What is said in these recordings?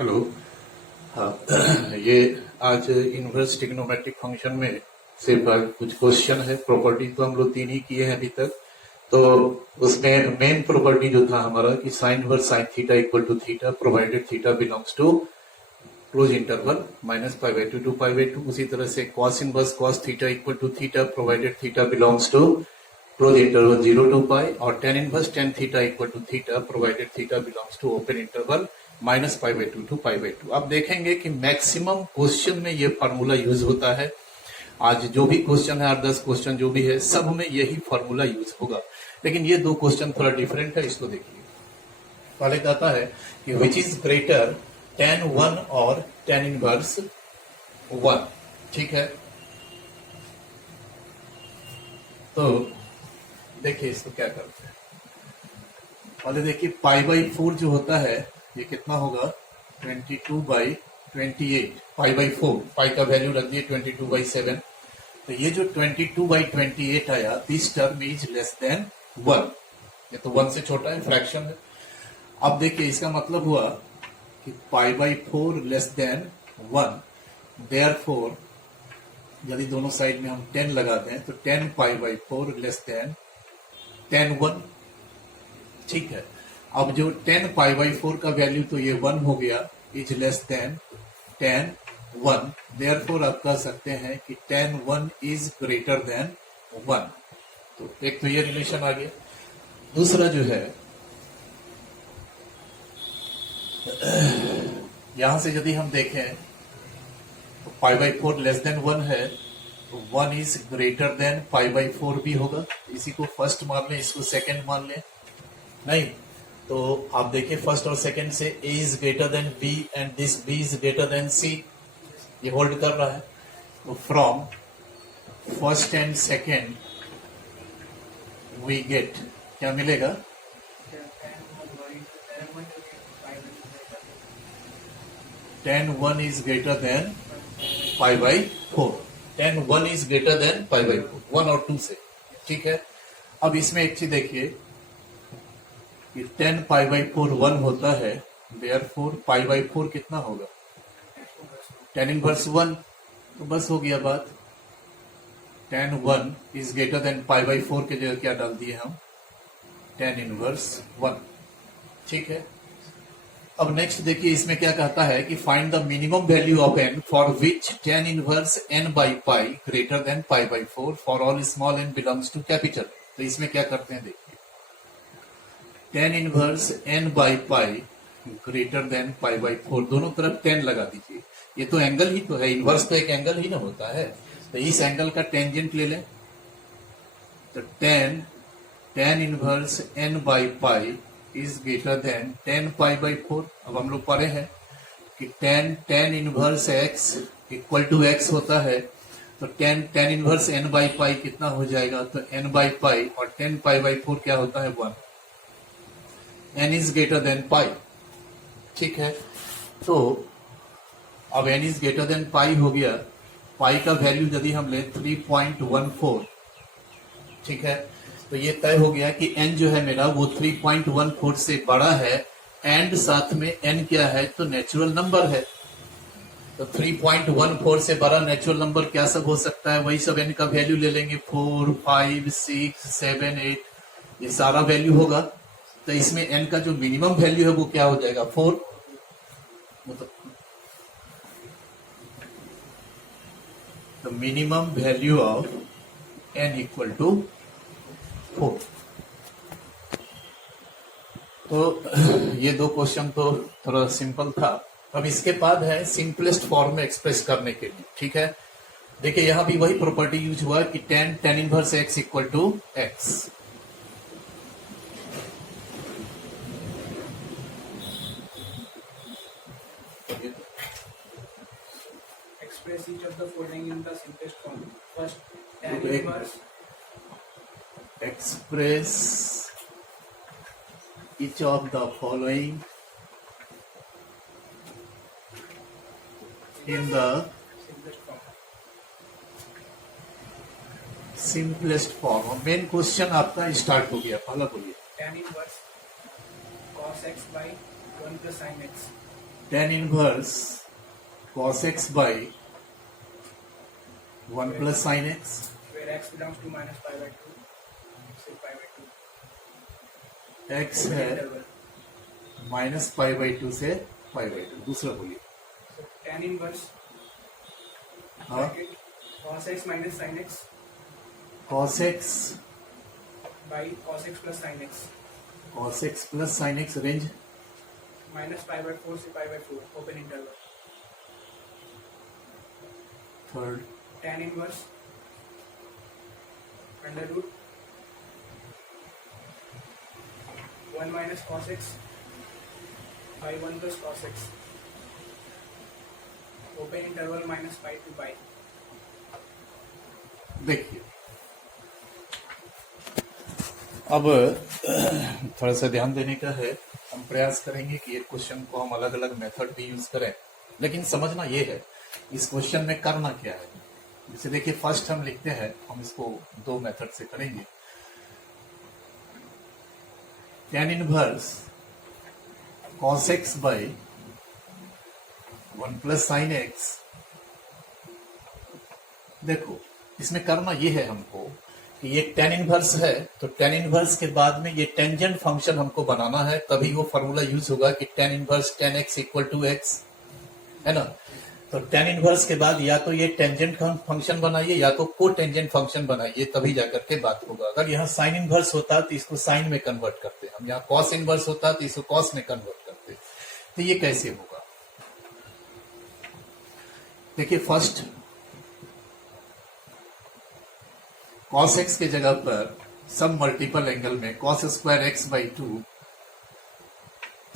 Hello. हाँ ये आज इनवर्स ट्रिग्नोमेट्रिक फंक्शन में सिर्फ आज कुछ क्वेश्चन है। प्रॉपर्टी तो हम लोग 3 ही किए हैं अभी तक। तो उसमें मेन प्रॉपर्टी जो था हमारा कि sine inverse sine theta equal to theta provided theta belongs to close interval -π/2 to π/2। उसी तरह से cos inverse cos theta equal to theta provided theta belongs to close interval 0 to π, और tan inverse tan theta equal to theta provided theta belongs to open interval -π/2 to π/2। अब देखेंगे कि maximum question में ये formula use होता है। आज जो भी क्वेश्चन है 8-10 क्वेश्चन जो भी है सब में यही फार्मूला यूज होगा, लेकिन ये 2 क्वेश्चन थोड़ा डिफरेंट है, इसको देखिए। पहले कहता है कि विच इज ग्रेटर tan 1 और tan इनवर्स 1। ठीक है, तो देखिए इसको क्या करते हैं। पहले देखिए π/4 जो होता है ये कितना होगा 22/28। π/4 पाई का वैल्यू रख दिए 22/7। तो ये जो 22/28 आया this term is less than 1। ये तो 1 से छोटा है, फ्रैक्शन है। अब देखिए इसका मतलब हुआ कि π/4 लेस देन 1, देयरफॉर यदि दोनों साइड में हम 10 लगा दें तो 10 π/4 लेस देन 10 1। ठीक है, अब जो 10 π/4 का वैल्यू तो ये 1 हो गया, इज लेस देन 10 1। देयरफॉर आप कह सकते हैं कि 10 1 इज ग्रेटर देन 1। तो एक तो ये रिलेशन आ गया। दूसरा जो है यहां से यदि हम देखें तो π/4 लेस देन 1 है, तो 1 इज ग्रेटर देन π/4 भी होगा। इसी को फर्स्ट मान लें, इसको सेकंड मान लें। नहीं तो आप देखिए फर्स्ट और सेकंड से a is greater than b and this b is greater than c, ये होल्ड कर रहा है। तो from first and second we get क्या मिलेगा, tan 1 is greater than π/4। tan 1 is greater than π/4 1 और 2 से। ठीक है, अब इसमें एक चीज देखिए कि 10 π/4 1 होता है, देयरफॉर π/4 कितना होगा tan इनवर्स 1। तो बस हो गया बात, tan 1 इज ग्रेटर देन π/4 के जगह क्या डाल दिए हम, tan इनवर्स 1। ठीक है, अब नेक्स्ट देखिए इसमें क्या कहता है कि find the minimum value of n for which tan inverse n/π greater than π/4 for all small n belongs to capital. तो इसमें क्या करते हैं देखिए, tan inverse n/π greater than π/4, दोनों तरफ 10 लगा दीजिए। ये तो एंगल ही तो है, इनवर्स तो एक एंगल ही ना होता है। तो इस एंगल का टेंजेंट ले लें, तो tan inverse n/π is greater than 10 π/4। अब हम लोग पढ़े हैं कि tan inverse x equal to x होता है, तो tan इनवर्स n/π कितना हो जाएगा, तो n/π और 10 π/4 क्या होता है 1। n is greater than π। ठीक है, तो अब n इज ग्रेटर देन π हो गया। π का वैल्यू यदि हम ले 3.14, ठीक है, तो ये तय हो गया कि n जो है मेरा वो 3.14 से बड़ा है, एंड साथ में n क्या है, तो नेचुरल नंबर है। तो 3.14 से बड़ा नेचुरल नंबर क्या सब हो सकता है, वही सब n का वैल्यू ले लेंगे, 4 5 6 7 8, ये सारा वैल्यू होगा। तो इसमें n का जो मिनिमम वैल्यू है वो क्या हो जाएगा 4। मतलब the minimum value of n equal to 4। तो ये 2 क्वेश्चन तो थोड़ा सिंपल था। अब इसके बाद है सिंपलेस्ट फॉर्म में एक्सप्रेस करने के लिए। ठीक है, देखिए यहां भी वही प्रॉपर्टी यूज हुआ कि tan inverse x equal to x। Express each of the following in the simplest form. First, tan inverse. Express each of the following in the simplest form। Main question आपका start हो गया, पहला बोलिए। tan inverse cos x by 1 plus sin x tan inverse cos x by 1 plus sin x, where x belongs to minus pi by 2, say pi by 2. x है Interval. Minus pi by 2 से पाई by 2. दूसरा बोलिए. So tan inverse हाँ, bracket cos x minus sin x cos x by cos x plus sin x plus sin x range minus pi by 4 से pi by 4 open interval. Third Tan inverse under root 1 minus cos x by 1 plus cos x open interval minus pi to pi. देखिए अब थोड़ा सा ध्यान देने का है. हम प्रयास करेंगे कि एक क्वेश्चन को हम अलग अलग मेथड भी यूज करें, लेकिन समझना ये है इस क्वेश्चन में करना क्या है. जैसे देखिए फर्स्ट हम लिखते हैं, हम इसको दो मेथड से करेंगे. tan inverse cos x by 1 plus sin x. देखो इसमें करना ये है हमको कि ये tan इनवर्स है, तो tan इनवर्स के बाद में ये टेंजेंट फंक्शन हमको बनाना है. तभी वो फॉर्मूला यूज होगा कि tan inverse tan x equal to x, है ना. तो tan इनवर्स के बाद या तो ये टेंजेंट फंक्शन बनाइए या तो को टेंजेंट फंक्शन बनाइए, तभी जाकर के बात होगा. अगर यहाँ साइन इनवर्स होता तो इसको साइन में कन्वर्ट करते, हम यहाँ कॉस इनवर्स होता तो इसको कॉस में कन्वर्ट करते. तो ये कैसे होगा? देखिए फर्स्ट cos x के जगह पर सब मल्टीपल एंगल में cos square x by 2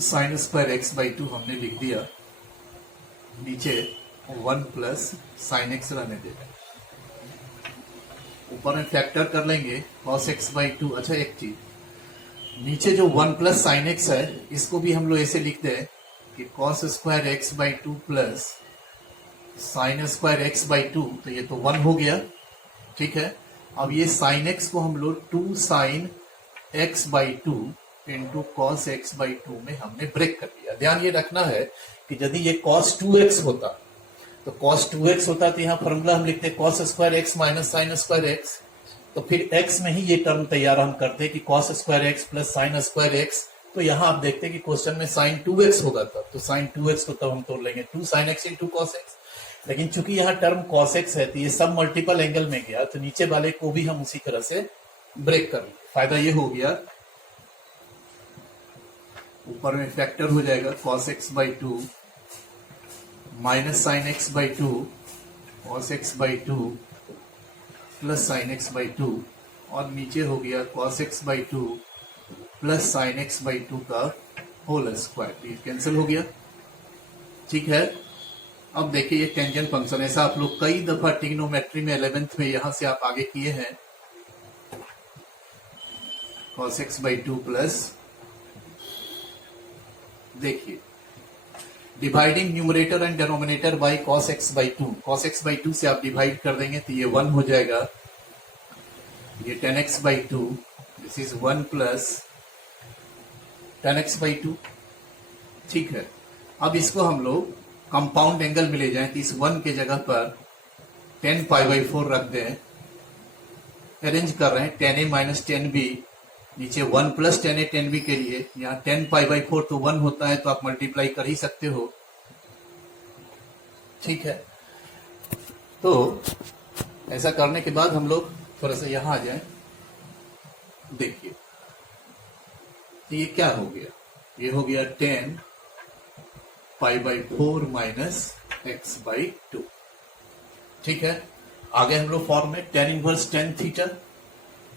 sine square x by 2 हमने लिख दिया. नीचे 1 प्लस साइन एक्स रहने देगा. ऊपर में फैक्टर कर लेंगे cos x बाई 2. अच्छा एक चीज, नीचे जो 1 प्लस साइन एक्स है इसको भी हम लोग ऐसे लिखते हैं कि cos square x by 2 plus sign square x by 2. तो ये तो 1 हो गया, ठीक है. अब ये साइन एक्स को हम लोग 2 sign x by 2 into cos x by 2 में हमने ब्रेक कर दिया. ध्यान ये रखना है कि यदि ये cos 2x होता तो cos 2x होता तो यहाँ फॉर्मूला हम लिखते cos square x minus sign square x. तो फिर x में ही ये टर्म तैयार हम करते कि cos square x plus sign square x. तो यहाँ आप देखते कि क्वेश्चन में साइन 2x होगा तब, तो साइन 2x को तब हम तोड़ लेंगे 2 sine x into cos x. लेकिन चूंकि यहाँ टर्म cos x है तो ये सब मल्टीपल एंगल में गया, तो नीचे वाले को भी हम उसी तरह से ब्रेक कर लिए. फायदा ये हो गया, ऊपर में फैक्टर हो जाएगा cos x by 2 minus sine x by 2 cos x by 2 plus sine x by 2, और नीचे हो गया cos x by 2 plus sine x by 2 का होल स्क्वायर. ये कैंसिल हो गया, ठीक है. अब देखिए ये टेंजेंट फंक्शन, ऐसा आप लोग कई दफा ट्रिग्नोमेट्री में 11th में यहां से आप आगे किए हैं. cos x बाई 2 प्लस, देखिए dividing numerator and denominator by cos x by 2. cos x by 2 से आप डिवाइड कर देंगे तो ये 1 हो जाएगा. ये tan x by 2, this is 1 plus tan x by 2, ठीक है. अब इसको हम लोग कंपाउंड एंगल में ले जाएं तो इस 1 के जगह पर tan पाई बाई 4 रख दें. अरेंज कर रहे हैं tan a minus tan b, नीचे 1 plus tan a tan b के लिए. यहाँ tan पाई बाई 4 तो 1 होता है, तो आप मल्टीप्लाई कर ही सकते हो, ठीक है. तो ऐसा करने के बाद हम लोग थोड़ा सा यहां आ जाए. देखिए तो ये क्या हो गया, ये हो गया tan pi by 4 minus x by 2, ठीक है. आगे हम लोग फॉर्म में tan इनवर्स tan थीटा.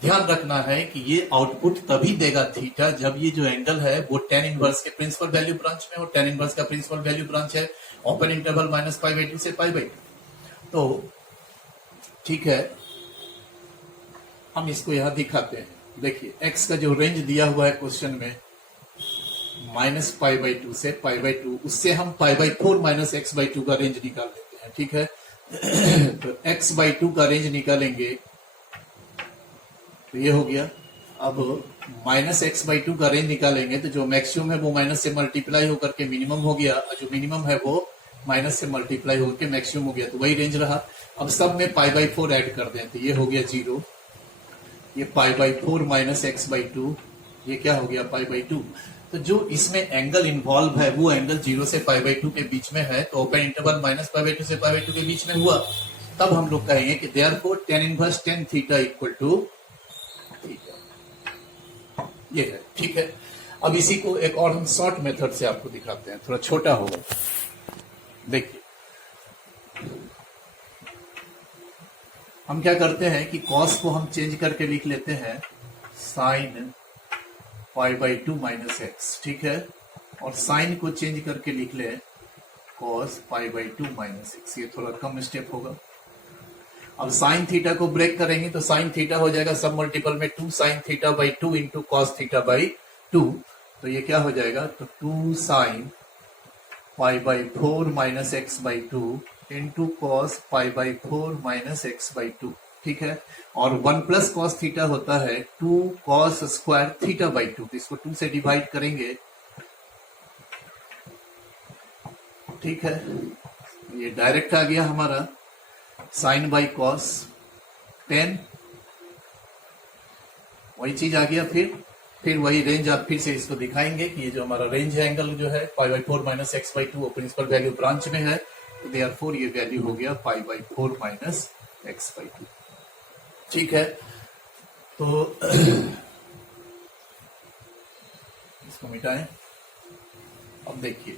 ध्यान रखना है कि ये आउटपुट तभी देगा थीटा जब ये जो एंगल है वो tan इनवर्स के प्रिंसिपल वैल्यू ब्रांच में हो. tan इनवर्स का प्रिंसिपल वैल्यू ब्रांच है open interval minus pi by 2 से पाई बाई 2. तो ठीक है, हम इसको यहां दिखाते हैं. देखिए x का जो रेंज दिया हुआ है क्वेश्चन में माइनस पाई बाई 2 से पाई बाई 2, उससे हम पाई बाई 4 माइनस एक्स बाई 2 का रेंज निकाल लेते हैं, ठीक है. तो x बाई 2 का रेंज निकालेंगे तो ये हो गया अब माइनस एक्स बाई टू का रेंज निकालेंगे तो जो मैक्सिमम है वो माइनस से मल्टीप्लाई होकर के मिनिमम हो गया, और जो मिनिमम है वो माइनस से मल्टीप्लाई होकर के मैक्सिमम हो गया, तो वही रेंज रहा। अब सब में पाई बाई फोर एड कर दें तो ये हो गया 0, ये pi by four minus x by two, ये क्या हो गया पाई बाई टू। तो जो इसमें एंगल इन्वॉल्व है वो एंगल 0 से पाई बाई टू के बीच में है, तो open interval minus pi by to से पाई बाई टू के बीच में हुआ, तब हम लोग कहेंगे कि therefore tan inverse tan theta equal to theta. ये है, ठीक है। अब इसी को एक और हम शॉर्ट मेथड से आपको दिखाते हैं, थोड़ा छोटा होगा। देखिए हम क्या करते हैं कि कॉस को हम चेंज करके लिख लेते हैं sign pi by two minus x, ठीक है, और साइन को चेंज करके लिख ले cos pi by two minus x, ये थोड़ा कम स्टेप होगा। अब साइन थीटा को ब्रेक करेंगे तो साइन थीटा हो जाएगा सब मल्टीपल में 2 sign theta by 2 into cos theta by 2, तो ये क्या हो जाएगा, तो 2 sign pi by four minus x by two into cos pi by four minus x by two, ठीक है। और 1 प्लस कॉस थीटा होता है 2 कॉस स्क्वायर थीटा बाई 2, तो इसको 2 से डिवाइड करेंगे, ठीक है। ये डायरेक्ट आ गया हमारा साइन बाई कॉस 10, वही चीज आ गया। फिर वही रेंज आप फिर से इसको दिखाएंगे कि ये जो हमारा रेंज है एंगल जो है pi by four minus x by two, principal value branch में है, तो देयरफॉर ये वैल्यू हो गया pi by four minus x by two, ठीक है। तो इसको मिटाएं। अब देखिए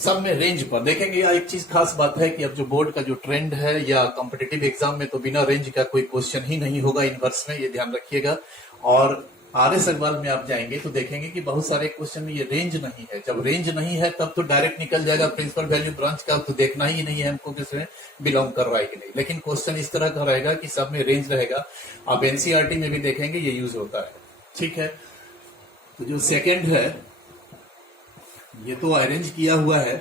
सब में रेंज पर देखेंगे, यह एक चीज खास बात है कि अब जो बोर्ड का जो ट्रेंड है या कॉम्पिटिटिव एग्जाम में तो बिना रेंज का कोई क्वेश्चन ही नहीं होगा इनवर्स में, ये ध्यान रखिएगा। और आरएस अग्रवाल में आप जाएंगे तो देखेंगे कि बहुत सारे क्वेश्चन में ये रेंज नहीं है। जब रेंज नहीं है तब तो डायरेक्ट निकल जाएगा प्रिंसिपल वैल्यू ब्रांच का, तो देखना ही नहीं है हमको किसमें बिलोंग कर रहा है कि नहीं। लेकिन क्वेश्चन इस तरह का रहेगा कि सब में रेंज रहेगा। आप एनसीईआरटी में भी देखेंगे ये यूज होता है, ठीक है। तो जो सेकेंड है ये तो अरेंज किया हुआ है,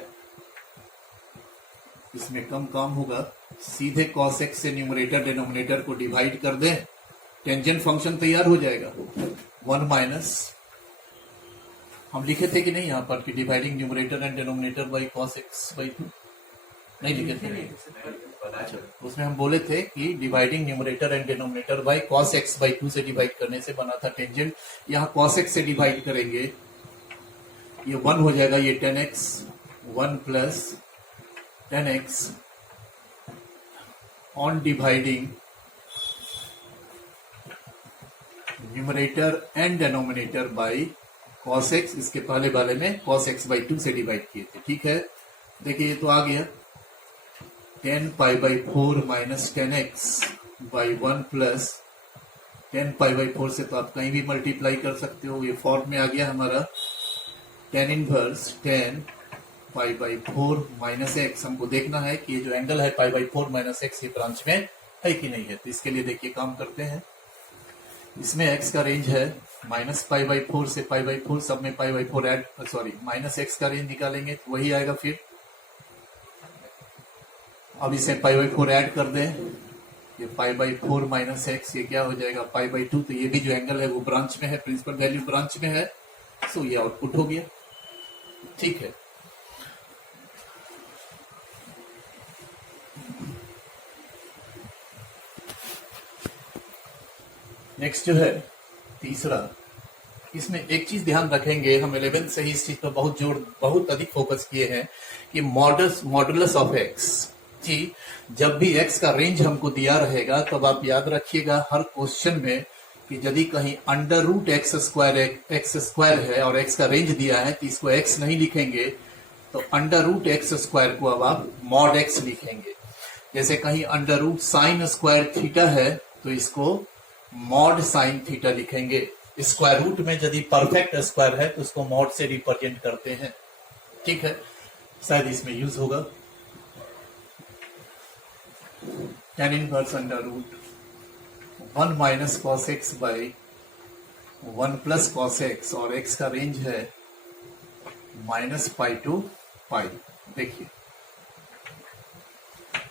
इसमें कम काम होगा, सीधे cos x से न्यूमरेटर डिनोमिनेटर को डिवाइड कर दें, टेंजेंट फंक्शन तैयार हो जाएगा। 1 माइनस हम लिखे थे कि नहीं यहाँ पर कि dividing numerator and denominator by cos x by 2, नहीं लिखे थे? अच्छा, उसमें हम बोले थे कि dividing numerator and denominator by cos x by 2 से डिवाइड करने से बना था टेंजेंट। यहाँ cos x से डिवाइड करेंगे, ये 1 हो जाएगा, ये 10x, 1 plus 10x on dividing numerator and denominator by cos x, इसके पहले वाले में cos x बाई 2 से डिवाइड किए थे, ठीक है। देखिए ये तो आ गया 10 pi by 4 minus 10x by 1 plus 10 pi by 4 से तो आप कहीं भी मल्टीप्लाई कर सकते हो, ये फॉर्म में आ गया हमारा tan inverse 10 pi by 4 minus x. हमको देखना है कि ये जो एंगल है पाई बाई 4 माइनस एक्स ये ब्रांच में है कि नहीं है। तो इसके लिए देखिए काम करते हैं, इसमें x का रेंज है माइनस पाई बाई 4 से पाई बाई 4, सब में पाई by 4 add, sorry minus x का रेंज निकालेंगे तो वही आएगा। फिर अब इसे पाई बाई 4 ऐड कर दें, ये पाई बाई 4 माइनस एक्स, ये क्या हो जाएगा पाई बाई 2, तो ये भी जो एंगल है वो ब्रांच में है, प्रिंसिपल वैल्यू ब्रांच में है, सो ये आउटपुट हो गया, ठीक है। नेक्स्ट जो है तीसरा, इसमें एक चीज ध्यान रखेंगे, हम 11th से ही इस चीज पर बहुत अधिक फोकस किए हैं कि मॉडुलस ऑफ एक्स जी, जब भी एक्स का रेंज हमको दिया रहेगा तब आप याद रखिएगा हर क्वेश्चन में कि यदि कहीं अंडर रूट एक्स स्क्वायर है और एक्स का रेंज दिया है तो इसको एक्स नहीं लिखेंगे, तो अंडर रूट एक्स स्क्वायर को अब आप मॉड एक्स लिखेंगे। जैसे कहीं under root sine square theta है तो इसको मॉड साइन थीटा लिखेंगे। स्क्वायर रूट में यदि परफेक्ट स्क्वायर है तो उसको मॉड से रिप्रेजेंट करते हैं, ठीक है, शायद इसमें यूज होगा। tan inverse under root 1 minus cos x by 1 plus cos x, और एक्स का रेंज है माइनस पाई टू पाई। देखिए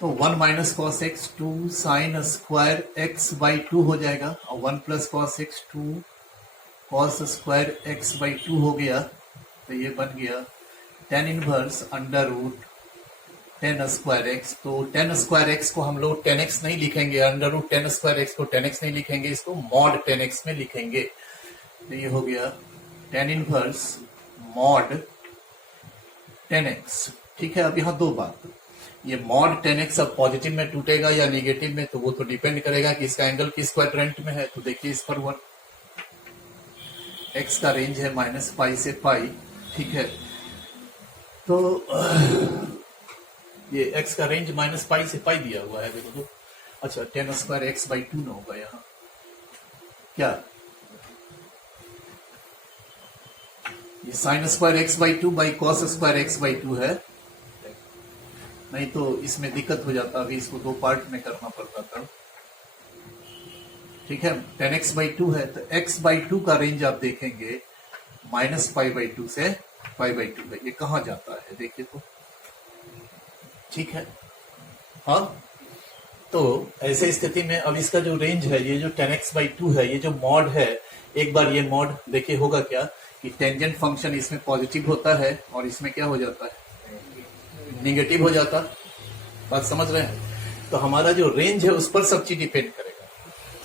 तो 1 minus cos x 2 sine square x by 2 हो जाएगा, और 1 plus cos x 2 cos square x by 2 हो गया। तो ये बन गया tan inverse under root 10 square x. तो 10 स्क्वायर एक्स को हम लोग 10x नहीं लिखेंगे, अंडर रूट 10 स्क्वायर एक्स को 10x नहीं लिखेंगे, इसको मॉड 10x में लिखेंगे। तो ये हो गया tan इनवर्स मॉड 10x। ठीक है, अब यहाँ दो बात, ये मॉड 10x अब पॉजिटिव में टूटेगा या निगेटिव में, तो वो तो डिपेंड करेगा कि इसका एंगल किस क्वाड्रेंट में है। तो देखिए इस पर 1 x का रेंज है -π से π। ठीक है, तो ये x का रेंज -π से π दिया हुआ है, देखो तो। अच्छा, 10 स्क्वायर एक्स बाई 2 ना होगा यहाँ क्या? ये sign square x by 2 by cos square x by 2 है, नहीं तो इसमें दिक्कत हो जाता, अभी इसको दो पार्ट में करना पड़ता था। ठीक है, 10x बाई 2 है, तो x बाई 2 का रेंज आप देखेंगे -π बाई 2 से π बाई 2 है। ये कहाँ जाता है देखिए तो। ठीक है, हाँ, तो ऐसे स्थिति में अब इसका जो रेंज है, ये जो 10x बाई 2 है, ये जो मॉड है, एक बार ये मॉड देखिए होगा क्या कि टेंजेंट फंक्शन इसमें पॉजिटिव होता है और इसमें क्या हो जाता है, निगेटिव हो जाता। बात समझ रहे हैं? तो हमारा जो रेंज है उस पर सब चीज डिपेंड करेगा,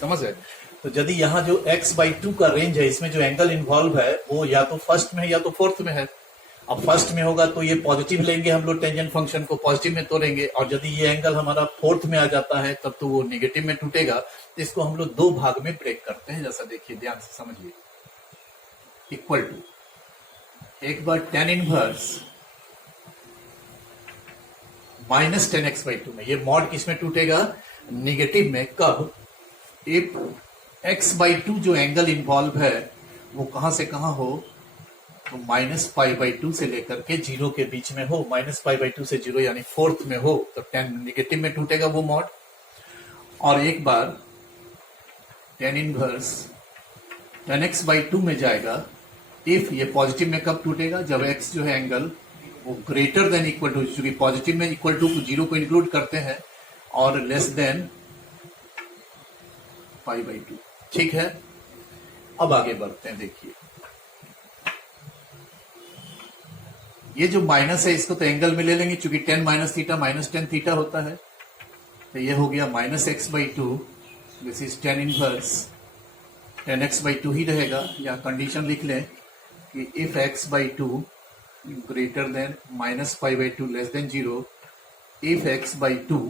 समझ रहे? तो यदि यहाँ जो x बाई 2 का रेंज है, इसमें जो एंगल इन्वॉल्व है वो या तो फर्स्ट में है या तो फोर्थ में है। अब फर्स्ट में होगा तो ये पॉजिटिव लेंगे हम लोग, टेंजेंट फंक्शन को पॉजिटिव में तोड़ेंगे, और यदि ये एंगल हमारा फोर्थ में आ जाता है तब तो वो निगेटिव में टूटेगा। तो इसको हम लोग दो भाग में ब्रेक करते हैं, जैसा देखिए ध्यान से समझिए। इक्वल टू, एक बार tan इनवर्स -10x बाई 2 में, ये मॉड किसमें टूटेगा, निगेटिव में। कब? इफ x बाई 2 जो एंगल इन्वॉल्व है वो कहां से कहां हो, तो -π बाई 2 से लेकर के 0 के बीच में हो, -π बाई 2 से 0 यानी फोर्थ में हो, तो 10 निगेटिव में टूटेगा वो मॉड। और एक बार tan इनवर्स 10x बाई 2 में जाएगा, इफ ये पॉजिटिव में कब टूटेगा, जब x जो है एंगल वो ग्रेटर देन इक्वल टू, चूंकि पॉजिटिव में इक्वल टू 0 को इंक्लूड करते हैं, और लेस देन π बाई 2। ठीक है, अब आगे बढ़ते हैं। देखिए ये जो माइनस है इसको तो एंगल में ले लेंगे, चूंकि 10 माइनस थीटा -10 थीटा होता है। तो ये हो गया -x by 2, this is tan inverse 10x by 2 ही रहेगा, या कंडीशन लिख लें कि if x by 2 greater than -π by 2 less than 0, if x by 2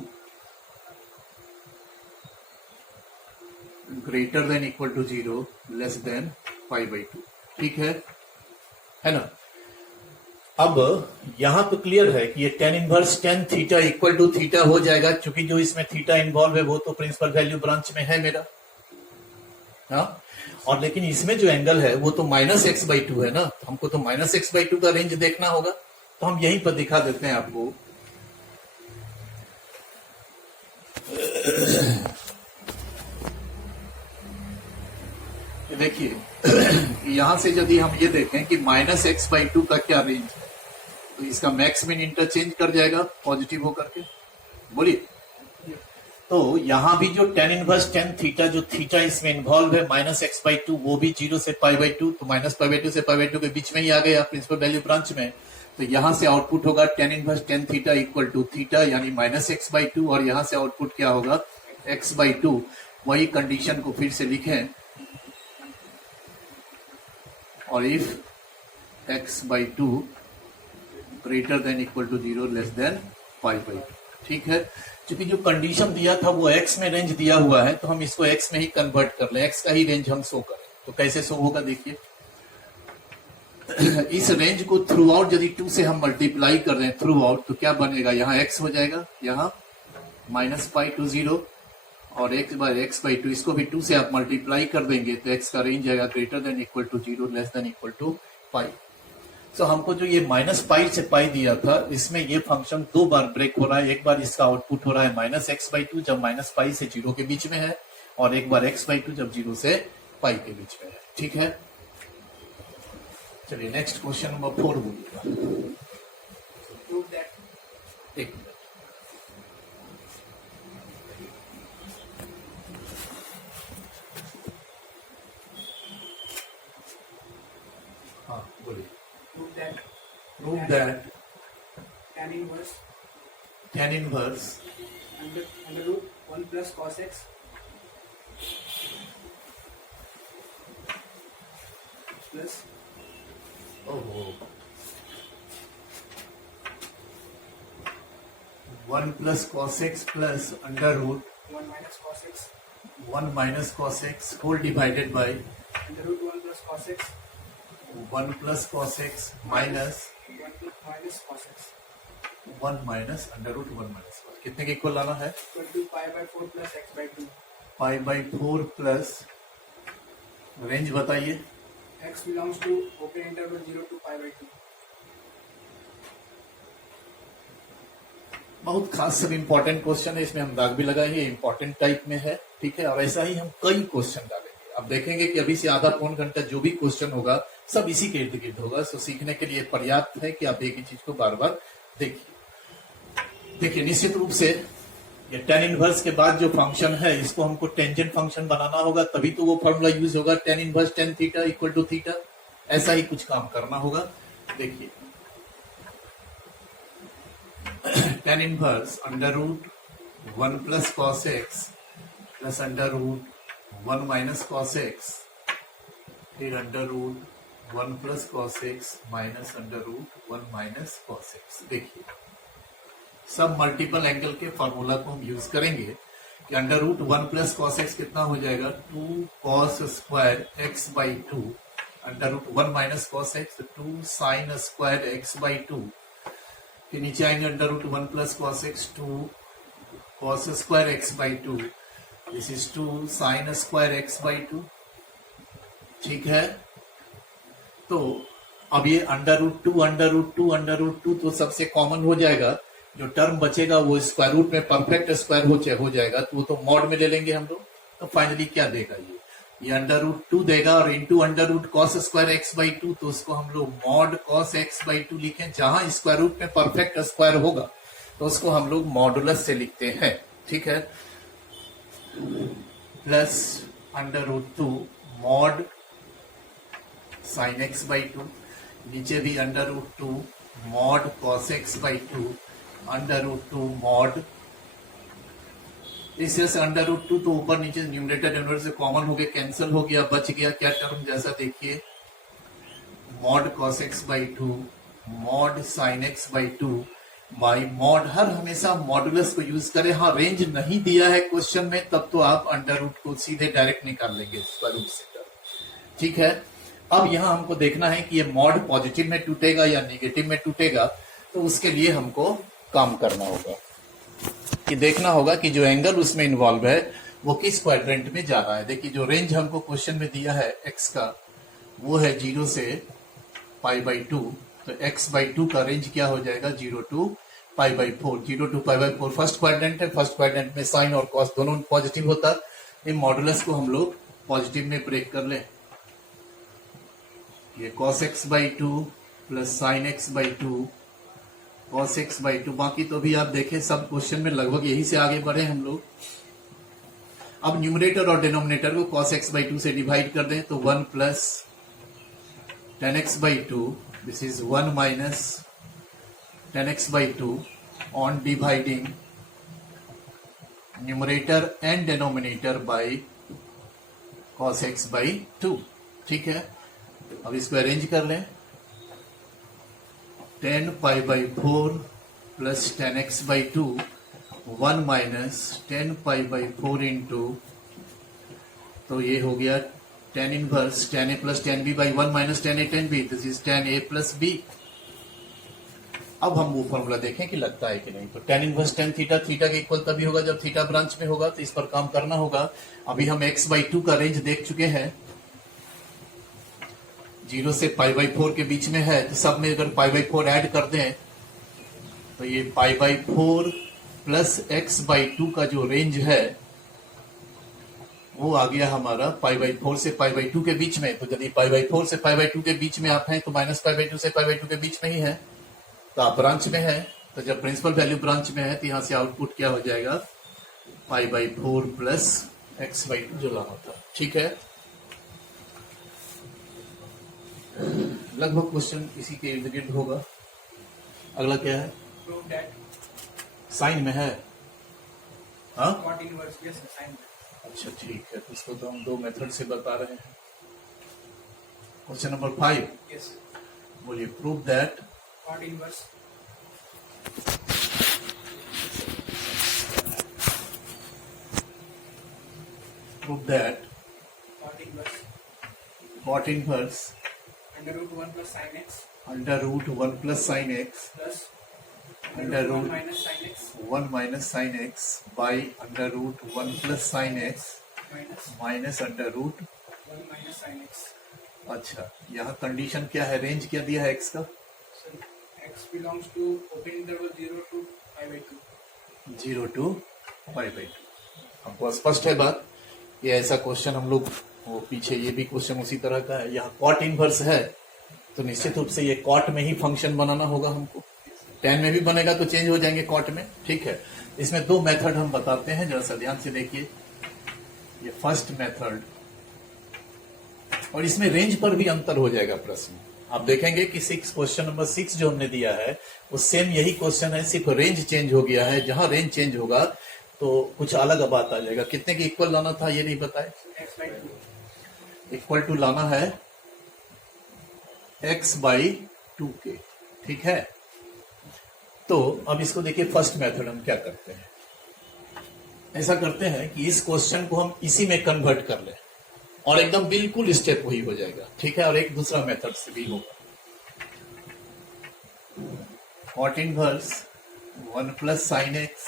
greater than equal to 0 less than π by 2। ठीक है ना? अब यहां तो क्लियर है कि ये tan inverse tan theta equal to theta हो जाएगा, क्योंकि जो इसमें थीटा इन्वॉल्व है वो तो प्रिंसिपल वैल्यू ब्रांच में है मेरा। हाँ, और लेकिन इसमें जो एंगल है वो तो -x बाई 2 है ना, तो हमको तो -x बाई 2 का रेंज देखना होगा। तो हम यहीं पर दिखा देते हैं आपको। देखिए यहां से यदि हम ये देखें कि -x बाई 2 का क्या रेंज है, तो इसका मैक्स मिन इंटरचेंज कर जाएगा पॉजिटिव होकर के। बोलिए, तो यहां भी जो tan इनवर्स tan थीटा, जो थीटा इसमें इन्वॉल्व है -x बाई 2, वो भी 0 से π बाई 2, तो -π बाई 2 से π बाई 2 के बीच में ही आ गया प्रिंसिपल वैल्यू ब्रांच में। तो यहां से आउटपुट होगा tan inverse tan theta equal to theta यानी -x बाई 2, और यहां से आउटपुट क्या होगा, x बाई 2। वही कंडीशन को फिर से लिखें, और if x by 2 greater than equal to 0 less than π by 2। ठीक है, क्योंकि जो कंडीशन दिया था वो x में रेंज दिया हुआ है, तो हम इसको x में ही कन्वर्ट कर ले, x का ही रेंज हम शो करें। तो कैसे शो होगा देखिए, इस रेंज को थ्रू आउट यदि 2 से हम मल्टीप्लाई कर रहे हैं थ्रू आउट, तो क्या बनेगा, यहाँ x हो जाएगा, यहाँ -π टू 0, और x बाय x बाई 2, इसको भी 2 से आप मल्टीप्लाई कर देंगे तो x का रेंज आएगा greater than equal to 0 less than equal to π। तो हमको जो ये -π से π दिया था, इसमें ये फंक्शन दो बार ब्रेक हो रहा है। एक बार इसका आउटपुट हो रहा है -x बाई 2 जब -π से 0 के बीच में है, और एक बार x बाई 2 जब 0 से π के बीच में है। ठीक है, चलिए नेक्स्ट क्वेश्चन नंबर 4 बोलिएगा। Prove that एक minute, tan inverse tan inverse under root 1 plus cos x plus oh 1 plus cos x plus under root 1 minus cos x 1 minus cos x whole divided by under root 1 plus cos x 1 plus cos x minus 1 minus cos x 1 minus under root 1 minus cos। कितने के equal लाना है? equal to pi by 4 plus x by 2. Pi by 4 plus range बताइए। X belongs to open interval 0 to pi by 2. बहुत खास सब important question है, इसमें हम दाग भी लगाएंगे, इंपॉर्टेंट टाइप में है, ठीक है। और ऐसा ही हम कई क्वेश्चन डालेंगे। अब देखेंगे कि अभी से आधा पौन घंटा जो भी क्वेश्चन होगा सब इसी के इर्द गिर्द होगा। सो सीखने के लिए पर्याप्त है कि आप एक ही चीज को बार बार देखिए। निश्चित रूप से ये tan इनवर्स के बाद जो फंक्शन है इसको हमको टेंजेंट फंक्शन बनाना होगा, तभी तो वो फॉर्मूला यूज होगा tan inverse tan theta equal to theta. ऐसा ही कुछ काम करना होगा। देखिए tan inverse under root 1 plus cos x plus under root 1 minus cos x, फिर under root 1 plus cos x minus under root 1 minus cos x. देखिए सब मल्टीपल एंगल के फॉर्मूला को हम यूज करेंगे कि under root 1 plus cos x कितना हो जाएगा 2 cos square x by 2, under root 1 minus cos x 2 sine square x by 2, फिर नीचे आएंगे under root 1 plus cos x 2 cos square x by 2, this is 2 sine square x by 2, ठीक है। तो अब ये under root 2 under root 2 under root 2 तो सबसे कॉमन हो जाएगा, जो टर्म बचेगा वो स्क्वायर रूट में परफेक्ट स्क्वायर हो जाएगा, तो वो तो मॉड में ले लेंगे हम लोग। तो फाइनली क्या देगा ये अंडर रूट 2 देगा और into under root cos square x by 2, तो उसको हम लोग मॉड कॉस एक्स बाई 2 लिखें। जहां स्क्वायर रूट में परफेक्ट स्क्वायर होगा तो उसको हम लोग मॉडुलस से लिखते हैं, ठीक है। Plus under root 2 mod sine x by 2, नीचे भी under root 2 mod cos x by 2 under root 2 mod, इससे अंडर रूट 2 तो ऊपर नीचे न्यूमरेटर डिनोमिनेटर से कॉमन हो गया, कैंसिल हो गया, बच गया क्या टर्म जैसा देखिए mod cos x by 2 mod sine x by 2 by mod. हर हमेशा मॉडुलस को यूज करें। हाँ रेंज नहीं दिया है क्वेश्चन में तब तो आप अंडर रूट को सीधे डायरेक्ट निकाल लेंगे स्क्वायर रूट से, ठीक है। अब यहां हमको देखना है कि ये मॉड पॉजिटिव में टूटेगा या नेगेटिव में टूटेगा, तो उसके लिए हमको काम करना होगा कि देखना होगा कि जो एंगल उसमें इन्वॉल्व है वो किस क्वाड्रेंट में जा रहा है। देखिए जो रेंज हमको क्वेश्चन में दिया है एक्स का वो है 0 से पाई बाई 2, तो एक्स बाई 2 का रेंज क्या हो जाएगा 0 to pi by 4। 0 to pi by 4 first quadrant है, फर्स्ट क्वाड्रेंट में साइन और कॉस दोनों पॉजिटिव होता है। ये मॉडुलस को हम लोग पॉजिटिव में ब्रेक कर लें, ये cos x by 2 plus sine x by 2 cos x by 2। बाकी तो भी आप देखें सब क्वेश्चन में लगभग यही से आगे बढ़े हम लोग। अब न्यूमरेटर और डिनोमिनेटर को कॉस एक्स बाई 2 से डिवाइड कर दें तो 1 plus ten x by 2, this is 1 minus ten x by 2 on dividing numerator and denominator by cos x by 2, ठीक है। अब इसको अरेंज कर लें 10 pi by 4 plus 10x by 2 1 minus 10 pi by 4 into, तो ये हो गया tan inverse tan a plus tan b by 1 minus tan a tan b, this is tan a plus b। अब हम वो फॉर्मूला देखें कि लगता है कि नहीं। तो tan inverse tan theta theta के इक्वल तभी होगा जब थीटा ब्रांच में होगा, तो इस पर काम करना होगा। अभी हम x बाई 2 का रेंज देख चुके हैं, 0 से पाई बाई 4 के बीच में है, तो सब में अगर पाई बाई 4 ऐड कर दें तो ये pi by 4 plus x by 2 का जो रेंज है वो आ गया हमारा पाई बाई 4 से पाई बाई 2 के बीच में। तो यदि पाई बाई 4 से पाई बाई 2 के बीच में आप हैं तो माइनस पाई बाई 2 से पाई बाई 2 के बीच में ही है, तो आप ब्रांच में है। तो जब प्रिंसिपल वैल्यू ब्रांच में है तो यहां से आउटपुट क्या हो जाएगा pi by 4 plus x by 2 जो लाना था, ठीक है। लगभग क्वेश्चन इसी के इर्द गिर्द होगा। अगला क्या है prove that साइन में है, हाँ cot inverse, yes sir, sign. अच्छा ठीक है, तो इसको तो हम दो मेथड से बता रहे हैं। क्वेश्चन नंबर 5, Yes, बोलिए prove that cot inverse prove that cot inverse cot inverse under root 1 plus sin x under root 1 plus sin x plus under root 1 root minus sin x 1 minus sin x by under root 1 plus sin x minus minus under root। 1 minus sin x. अच्छा, यहाँ condition क्या है, range क्या दिया है x का? So x belongs to open interval 0 to pi by 2. 0 to pi by 2। हमको स्पष्ट है बात। ये ऐसा क्वेश्चन हम लोग, वो पीछे ये भी क्वेश्चन उसी तरह का है। यहाँ कॉट इनवर्स है तो निश्चित रूप से ये कॉट में ही फंक्शन बनाना होगा हमको। टेन में भी बनेगा तो चेंज हो जाएंगे कॉट में, ठीक है। इसमें दो मेथड हम बताते हैं, जरा सा ध्यान से देखिए। ये फर्स्ट मेथड, और इसमें रेंज पर भी अंतर हो जाएगा प्रश्न। आप देखेंगे कि क्वेश्चन नंबर 6 जो हमने दिया है वो सेम यही क्वेश्चन है, सिर्फ रेंज चेंज हो गया है। जहां रेंज चेंज होगा तो कुछ अलग बात आ जाएगा। कितने के इक्वल लाना था ये नहीं बताए, X by 2. इक्वल टू लाना है x बाई 2 के, ठीक है। तो अब इसको देखिए, फर्स्ट मेथड हम क्या करते हैं, ऐसा करते हैं कि इस क्वेश्चन को हम इसी में कन्वर्ट कर लें और एकदम बिल्कुल स्टेप वही हो जाएगा, ठीक है। और एक दूसरा मेथड से भी होगा। Cot inverse 1 plus sine x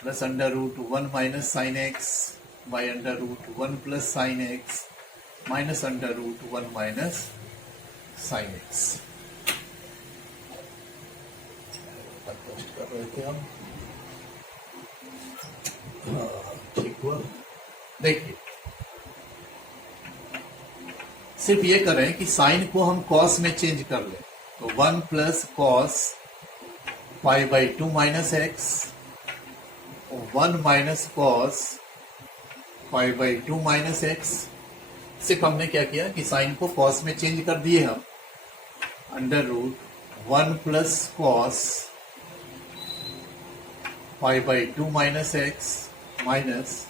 plus under root 1 minus sine x by under root 1 plus sine x minus under root 1 minus sine x. कर रहे थे हम, ठीक हुआ। देखिए, सिर्फ ये करें कि साइन को हम कॉस में चेंज कर लें, तो 1 plus cos pi by 2 minus x, 1 minus cos pi by 2 minus x. सिर्फ हमने क्या किया कि साइन को कॉस में चेंज कर दिए हम, under root 1 plus cos pi by 2 minus x minus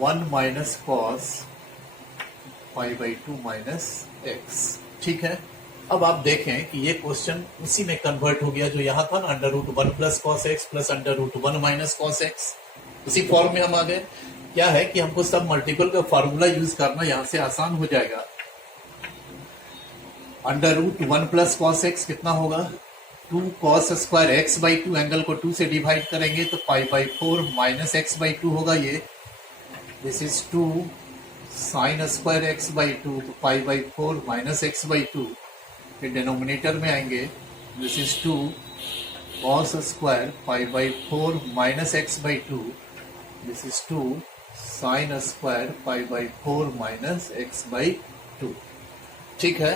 1 minus cos pi by 2 minus x, ठीक है। अब आप देखें कि ये क्वेश्चन उसी में कन्वर्ट हो गया जो यहां था ना, under root 1 plus cos x plus under root 1 minus cos x. उसी फॉर्म में हम आ गए। क्या है कि हमको सब मल्टीपल का फार्मूला यूज करना यहां से आसान हो जाएगा। Under root 1 plus cos x कितना होगा, 2 cos square x by 2, angle को 2 से डिवाइड करेंगे तो pi by 4 minus x by 2 होगा ये। This is 2 sine square x by 2, तो pi by 4 minus x by 2। फिर डिनोमिनेटर में आएंगे, this is 2 cos square pi by 4 minus x by 2, this is 2 sine square pi by 4 minus x by 2, ठीक है।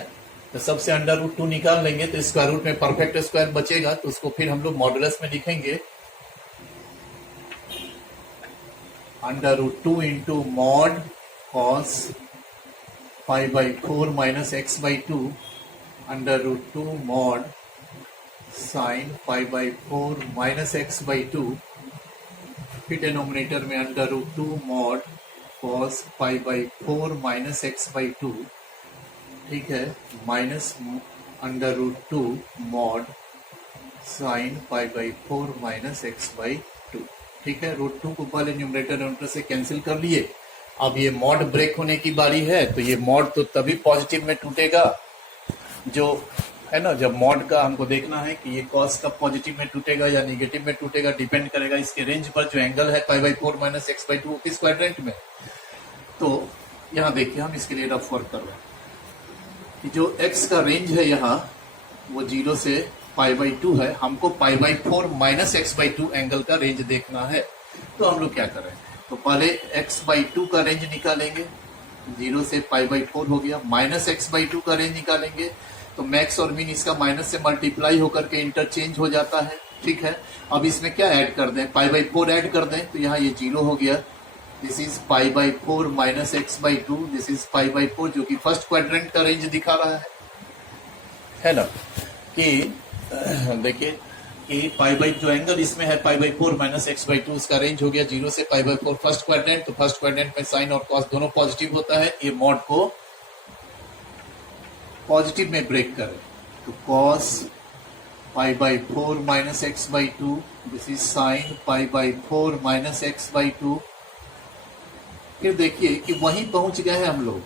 तो सबसे अंडर रूट 2 निकाल लेंगे तो स्क्वायर रूट में परफेक्ट स्क्वायर बचेगा, तो उसको फिर हम लोग मॉडुलस में लिखेंगे, under root 2 into mod cos pi by 4 minus x by 2 under root 2 mod sine pi by 4 minus x by 2। फिर डिनोमिनेटर में under root 2 mod cos pi by 4 minus x by 2, ठीक है, minus under root 2 mod sine pi by 4 minus x by 2, ठीक है। Root 2 को पहले numerator से cancel कर लिए। अब ये मॉड ब्रेक होने की बारी है, तो ये मॉड तो तभी पॉजिटिव में टूटेगा जो है ना, जब मॉड का हमको देखना है कि ये कॉस कब पॉजिटिव में टूटेगा या नेगेटिव में टूटेगा, डिपेंड करेगा इसके रेंज पर। जो एंगल है pi by 4 minus x by 2 किस क्वाड्रेंट में। तो यहाँ देखिए, हम इसके लिए रफ वर्क कर रहे हैं कि जो x का रेंज है यहाँ वो 0 से पाई बाई 2 है। हमको पाई by 4 minus x by 2 angle का रेंज देखना है। तो हम लोग क्या करें, तो पहले x बाई 2 का रेंज निकालेंगे, 0 से पाई बाई 4 हो गया, माइनस एक्स बाई 2 का रेंज निकालेंगे तो मैक्स और मिन इसका माइनस से मल्टीप्लाई होकर के इंटरचेंज हो जाता है, ठीक है। अब इसमें क्या ऐड कर दें, पाई बाई 4 ऐड कर दें तो यहाँ ये 0 हो गया। This is pi by 4 minus x by 2, this is pi by 4, जो कि फर्स्ट क्वाड्रेंट का रेंज दिखा रहा है ना, कि देखिए कि पाई बाई जो एंगल इसमें है pi by 4 minus x by 2, उसका रेंज हो गया 0 से पाई बाई 4 फर्स्ट क्वाड्रेंट। तो फर्स्ट क्वाड्रेंट में साइन और कॉस दोनों पॉजिटिव होता है, ये मॉड को पॉजिटिव में ब्रेक करें। तो cos pi by 4 minus x by 2, this is sine pi by 4 minus x by 2। फिर देखिए कि वहीं पहुंच गए हैं हम लोग,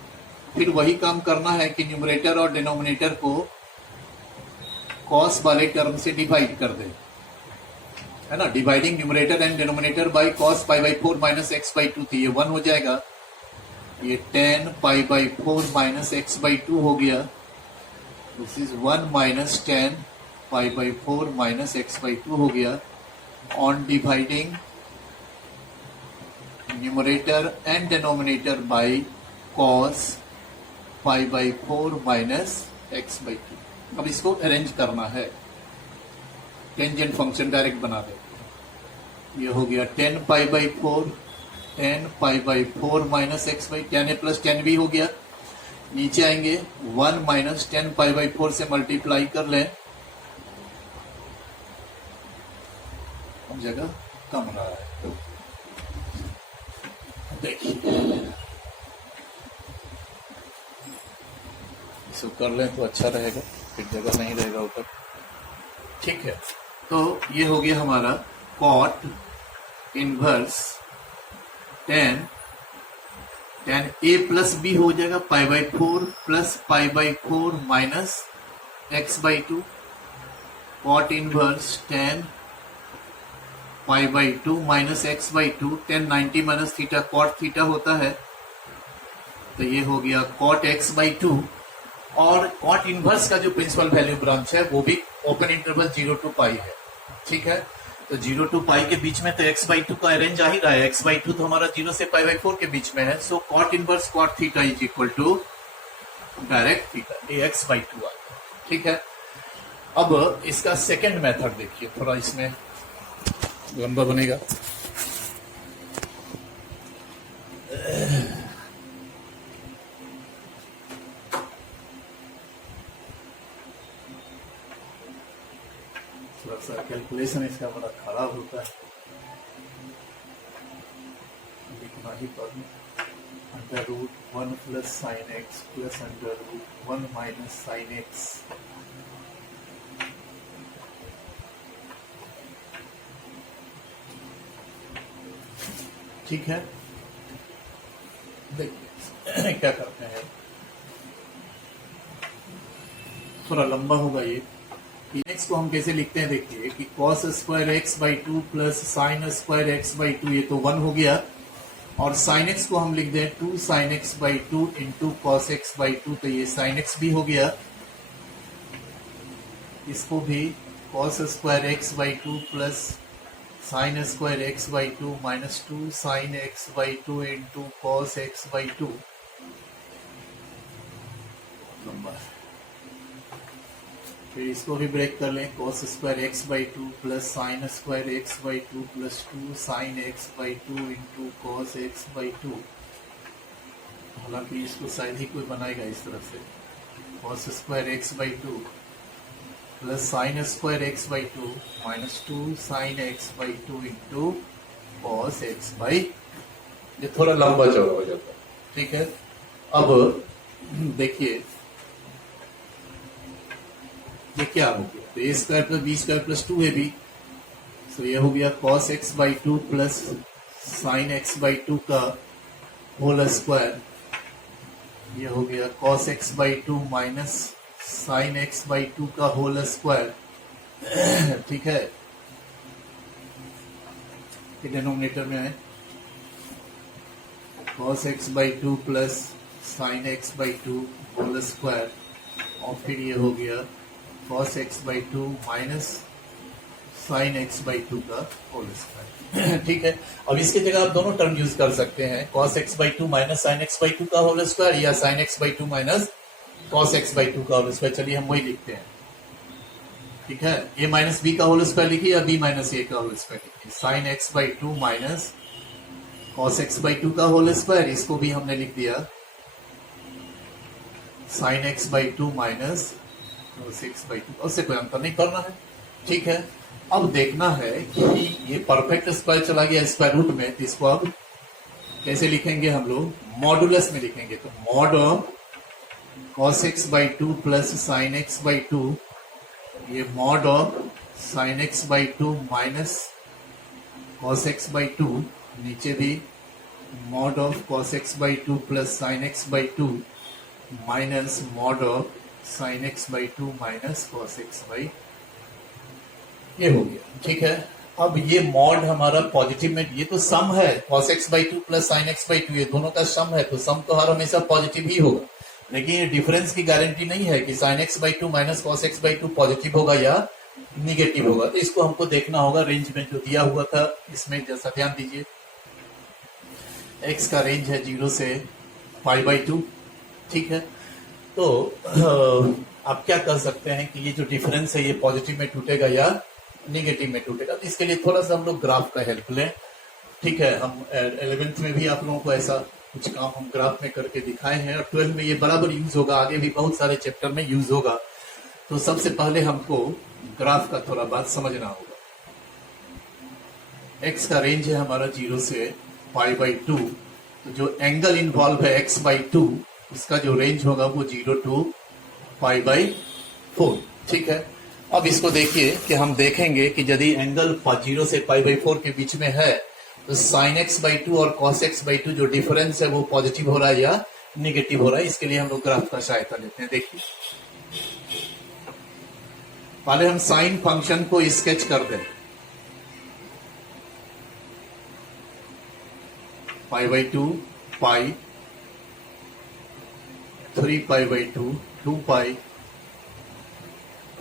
फिर वही काम करना है कि न्यूमरेटर और डिनोमिनेटर को कॉस वाले टर्म से डिवाइड कर दें, है ना। Dividing numerator and denominator by cos pi by 4 minus x by 2, तो ये 1 हो जाएगा। ये 10 pi by 4 minus x by 2 हो गया। This is 1 minus 10 pi by 4 minus x by 2 हो गया। On dividing numerator and denominator by cos pi by 4 minus x by 2। अब इसको अरेंज करना है, टेंजेंट फंक्शन डायरेक्ट बना दे। ये हो गया 10 pi by 4, 10 pi by 4 minus x by 10 plus 10 भी हो गया। नीचे आएंगे 1 माइनस 10 पाई बाई 4 से मल्टीप्लाई कर लें, जगह कम रहा है। देखिए इसको कर लें तो अच्छा रहेगा, फिर जगह नहीं रहेगा ऊपर। ठीक है, तो ये हो गया हमारा cot inverse 10 a plus b हो जाएगा pi by 4 plus pi by 4 minus x by 2। Cot inverse 10 pi by 2 minus x by 2, 10 90 minus theta cot theta होता है, तो ये हो गया कॉट एक्स बाई 2। और कॉट इनवर्स का जो प्रिंसिपल वैल्यू ब्रांच है वो भी ओपन इंटरवल 0 टू पाई है। ठीक है, तो 0 टू पाई के बीच में तो x बाई 2 का अरेंज आ ही रहा है। x बाई 2 तो हमारा 0 से पाई बाई 4 के बीच में है। So cot inverse cot theta is equal to direct theta, ये x बाई 2 आ गया। ठीक है, अब इसका सेकेंड मेथड देखिए, थोड़ा इसमें लंबा बनेगा। थोड़ा सा कैलकुलेशन इसका बड़ा खराब होता है, लिखना ही पड़ना। Under root 1 plus sine x plus under root 1 minus sine x. ठीक है, देखिए क्या करते हैं, थोड़ा लंबा होगा ये। एक्स को हम कैसे लिखते हैं, देखिए कि cos square x by 2 plus sign square x by 2, ये तो 1 हो गया। और साइन एक्स को हम लिख दें 2 sign x by 2 into cos x by 2, तो ये साइन एक्स भी हो गया। इसको भी cos square x by 2 plus sign square x by 2 minus 2 sign x by 2 into cos x by 2। फिर इसको भी ब्रेक कर लें, cos square x by 2 plus sign square x by 2 plus 2 sign x by 2 into cos x by 2। हालांकि इसको शायद ही कोई बनाएगा इस तरफ से, cos square x by 2 plus sign square x by 2 minus 2 sign x by 2 into cos x by, ये थोड़ा लंबा चौड़ा हो जाता है। ठीक है, अब देखिए ये क्या हो गया, तो a square plus b square plus 2 है बी, तो ये हो गया cos x by 2 plus sine x by 2 का होल स्क्वायर। ये हो गया cos x by 2 minus sine x by 2 का होल स्क्वायर। ठीक है, ये डिनोमिनेटर में है cos x by 2 plus sine x by 2 whole square, और फिर ये हो गया cos x by 2 minus sine x by 2 का होल स्क्वायर। ठीक है, अब इसकी जगह आप दोनों टर्म यूज कर सकते हैं, cos x by 2 minus sine x by 2 का होल स्क्वायर या sine x by 2 minus cos x by 2 का होल स्क्वायर। चलिए हम वही लिखते हैं। ठीक है, a माइनस बी का होल स्क्वायर लिखिए या b माइनस ए का होल स्क्वायर लिखिए। Sine x by 2 minus cos x by 2 का होल स्क्वायर, इसको भी हमने लिख दिया साइन x बाई 2 माइनस 6/2, उससे कोई अंतर नहीं करना है, ठीक है। अब देखना है कि ये परफेक्ट स्क्वायर चला गया स्क्वायर रूट में, तो इसको अब कैसे लिखेंगे हम लोग, मॉडुलस में लिखेंगे। तो mod of cos x/2 plus sin x/2, ये mod of sin x/2 minus cos x/2, नीचे भी mod of cos x/2 plus sin x/2 minus mod of sin x/2 minus cos x/2, ये हो गया, ठीक है। अब ये मॉड हमारा पॉजिटिव में, ये तो सम है, cos x/2 plus sin x/2, ये दोनों का सम है, तो सम तो हर हमेशा पॉजिटिव ही होगा। लेकिन ये डिफरेंस की गारंटी नहीं है कि sin x/2 minus cos x/2 positive होगा या निगेटिव होगा। तो इसको हमको देखना होगा रेंज में जो दिया हुआ था इसमें, जैसा ध्यान दीजिए x का रेंज है 0 से π/2, ठीक है। तो आप क्या कर सकते हैं कि ये जो डिफरेंस है ये पॉजिटिव में टूटेगा या निगेटिव में टूटेगा। तो इसके लिए थोड़ा सा हम लोग ग्राफ का हेल्प लें, ठीक है। हम 11th में भी आप लोगों को ऐसा कुछ काम हम ग्राफ में करके दिखाए हैं, और 12th में ये बराबर यूज होगा, आगे भी बहुत सारे चैप्टर में यूज होगा। तो सबसे पहले हमको ग्राफ का थोड़ा बात समझना होगा। x का रेंज है हमारा 0 से π/2, तो जो एंगल इन्वॉल्व है x/2, उसका जो रेंज होगा वो 0 to π/4, ठीक है। अब इसको देखिए कि हम देखेंगे कि यदि एंगल 0 से π/4 के बीच में है, तो sin x/2 और cos x/2 जो डिफरेंस है वो पॉजिटिव हो रहा है या निगेटिव हो रहा है। इसके लिए हम लोग ग्राफ का सहायता लेते हैं। देखिए पहले हम साइन फंक्शन को स्केच कर दें। π/2 पाई, 3π/2, 2π,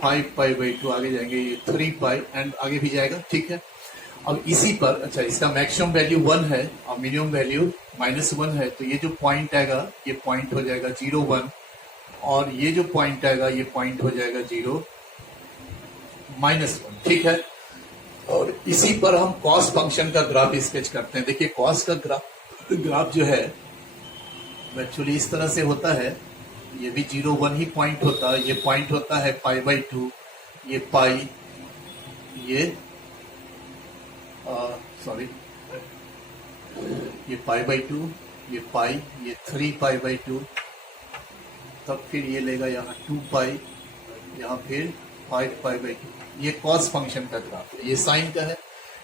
5π/2, आगे जाएंगे ये 3π एंड आगे भी जाएगा, ठीक है। अब इसी पर, अच्छा, इसका मैक्सिमम वैल्यू 1 है और मिनिमम वैल्यू -1 है, तो ये जो पॉइंट आएगा ये पॉइंट हो जाएगा 0, 1, और ये जो पॉइंट आएगा ये पॉइंट हो जाएगा 0, -1, ठीक है। और इसी पर हम कॉस फंक्शन का ग्राफ स्केच करते हैं। देखिए कॉस का ग्राफ जो है एक्चुअली इस तरह से होता है, ये भी 0, 1 ही पॉइंट होता है, ये पॉइंट होता है π/2, ये पाई, ये सॉरी, ये π/2, ये पाई, ये 3π/2, तब फिर ये लेगा यहाँ 2π, यहाँ फिर 5π/2। ये कॉस फंक्शन का ग्राफ है, ये साइन का है।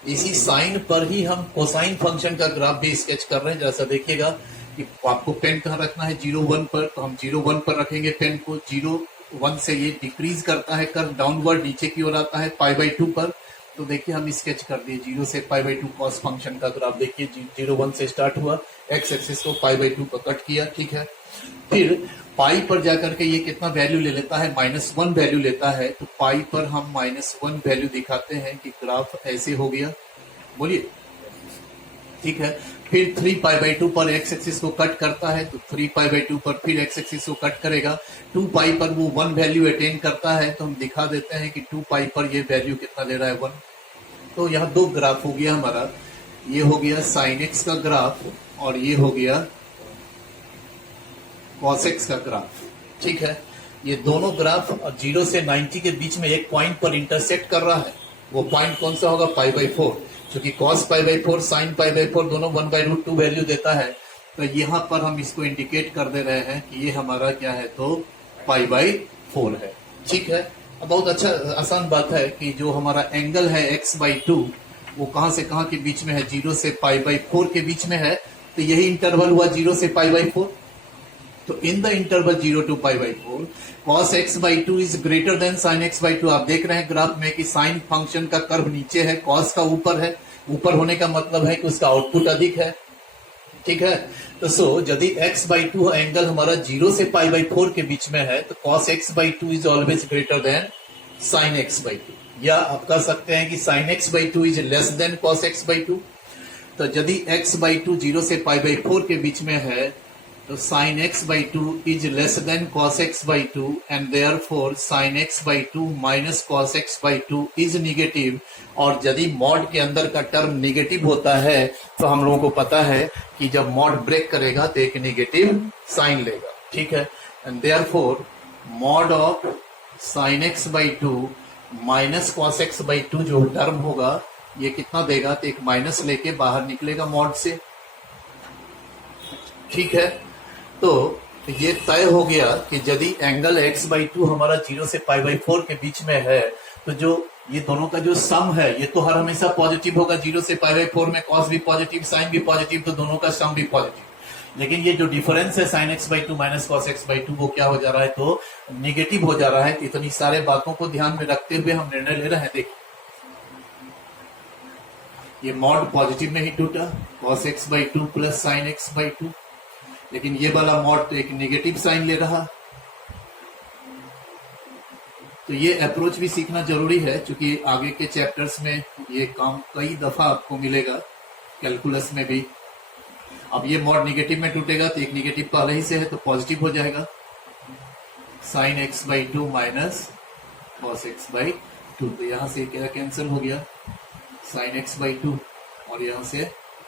इसी साइन पर ही हम कोसाइन फंक्शन का ग्राफ भी स्केच कर रहे हैं। जैसा देखिएगा कि आपको पेन कहाँ रखना है, 0, 1 पर, तो हम 0, 1 पर रखेंगे पेन को। 0, 1 से ये डिक्रीज करता है, कर्व डाउनवर्ड नीचे की ओर आता है π/2 पर। तो देखिए हम स्केच कर दिए 0 से π/2 कॉस फंक्शन का ग्राफ। देखिए 0, 1 से स्टार्ट हुआ, एक्स एक्सिस को π/2 पर कट किया, ठीक है। फिर पाई पर जाकर के ये कितना वैल्यू ले लेता है, -1 वैल्यू लेता है। तो पाई पर हम -1 वैल्यू दिखाते हैं कि ग्राफ ऐसे हो गया, बोलिए, ठीक है। फिर 3π/2 पर एक्स एक्सिस को कट करता है, तो 3π/2 पर फिर एक्स एक्सिस को कट करेगा। 2π पर वो 1 वैल्यू अटेन करता है, तो हम दिखा देते हैं कि 2π पर ये वैल्यू कितना ले रहा है, 1। तो यहाँ दो ग्राफ हो गया हमारा, ये हो गया sin x का ग्राफ और ये हो गया cos x का ग्राफ, ठीक है। ये दोनों ग्राफ 0 से 90 के बीच में एक पॉइंट पर इंटरसेक्ट कर रहा है। वो पॉइंट कौन सा होगा, π/4, क्योंकि cos π/4 sin π/4 दोनों 1/√2 वैल्यू देता है। तो यहाँ पर हम इसको इंडिकेट कर दे रहे हैं कि ये हमारा क्या है, तो π/4 है, ठीक है। अब बहुत अच्छा आसान बात है कि जो हमारा एंगल है x/2 वो कहां से कहां के बीच में है, 0 से π/4 के बीच में है। तो यही इंटरवल हुआ 0 से π/4। तो in the interval 0 to π/4 cos x/2 is greater then sin x/2। आप देख रहे हैं ग्राफ में कि साइन फंक्शन का कर्व नीचे है, cos का ऊपर है। ऊपर होने का मतलब है कि उसका आउटपुट अधिक है, ठीक है। तो यदि x/2 एंगल हमारा 0 से π/4 के बीच में है, तो cos x/2 is always greater than sin x/2, या आप कह सकते हैं कि sin x/2 is less than cos x/2। तो यदि x/2 0 से π/4 के बीच में है, तो sin x/2 is less than cos x/2 and therefore sin x/2 minus cos x/2 is negative। और यदि मॉड के अंदर का टर्म निगेटिव होता है, तो हम लोगों को पता है कि जब मॉड ब्रेक करेगा तो एक निगेटिव साइन लेगा, ठीक है। And therefore mod of sign x by two minus cos x by to जो टर्म होगा ये कितना देगा, तो एक माइनस लेके बाहर निकलेगा मॉड से। ठीक है, तो ये तय हो गया कि यदि एंगल x बाई टू हमारा 0 से पाई बाई 4 के बीच में है, तो जो ये दोनों का जो सम है ये तो हर हमेशा पॉजिटिव होगा। 0 से पाई बाई 4 में cos भी पॉजिटिव, साइन भी पॉजिटिव, तो दोनों का सम भी पॉजिटिव। लेकिन ये जो डिफरेंस है sign x by two minus cos x by to, वो क्या हो जा रहा है, तो निगेटिव हो जा रहा है। तो इतनी सारे बातों को ध्यान में रखते हुए हम निर्णय ले रहे हैं। देखिए ये मॉड पॉजिटिव में ही टूटा, cos x by two plus sine x by to, लेकिन ये वाला मॉड तो एक नेगेटिव साइन ले रहा। तो ये अप्रोच भी सीखना जरूरी है, क्योंकि आगे के चैप्टर्स में ये काम कई दफा आपको मिलेगा, कैलकुलस में भी। अब ये मॉड नेगेटिव में टूटेगा तो एक नेगेटिव पहले ही से है तो पॉजिटिव हो जाएगा, sign x by two minus cos x by to. तो यहां से क्या कैंसिल हो गया, साइन एक्स बाई टू, और यहां से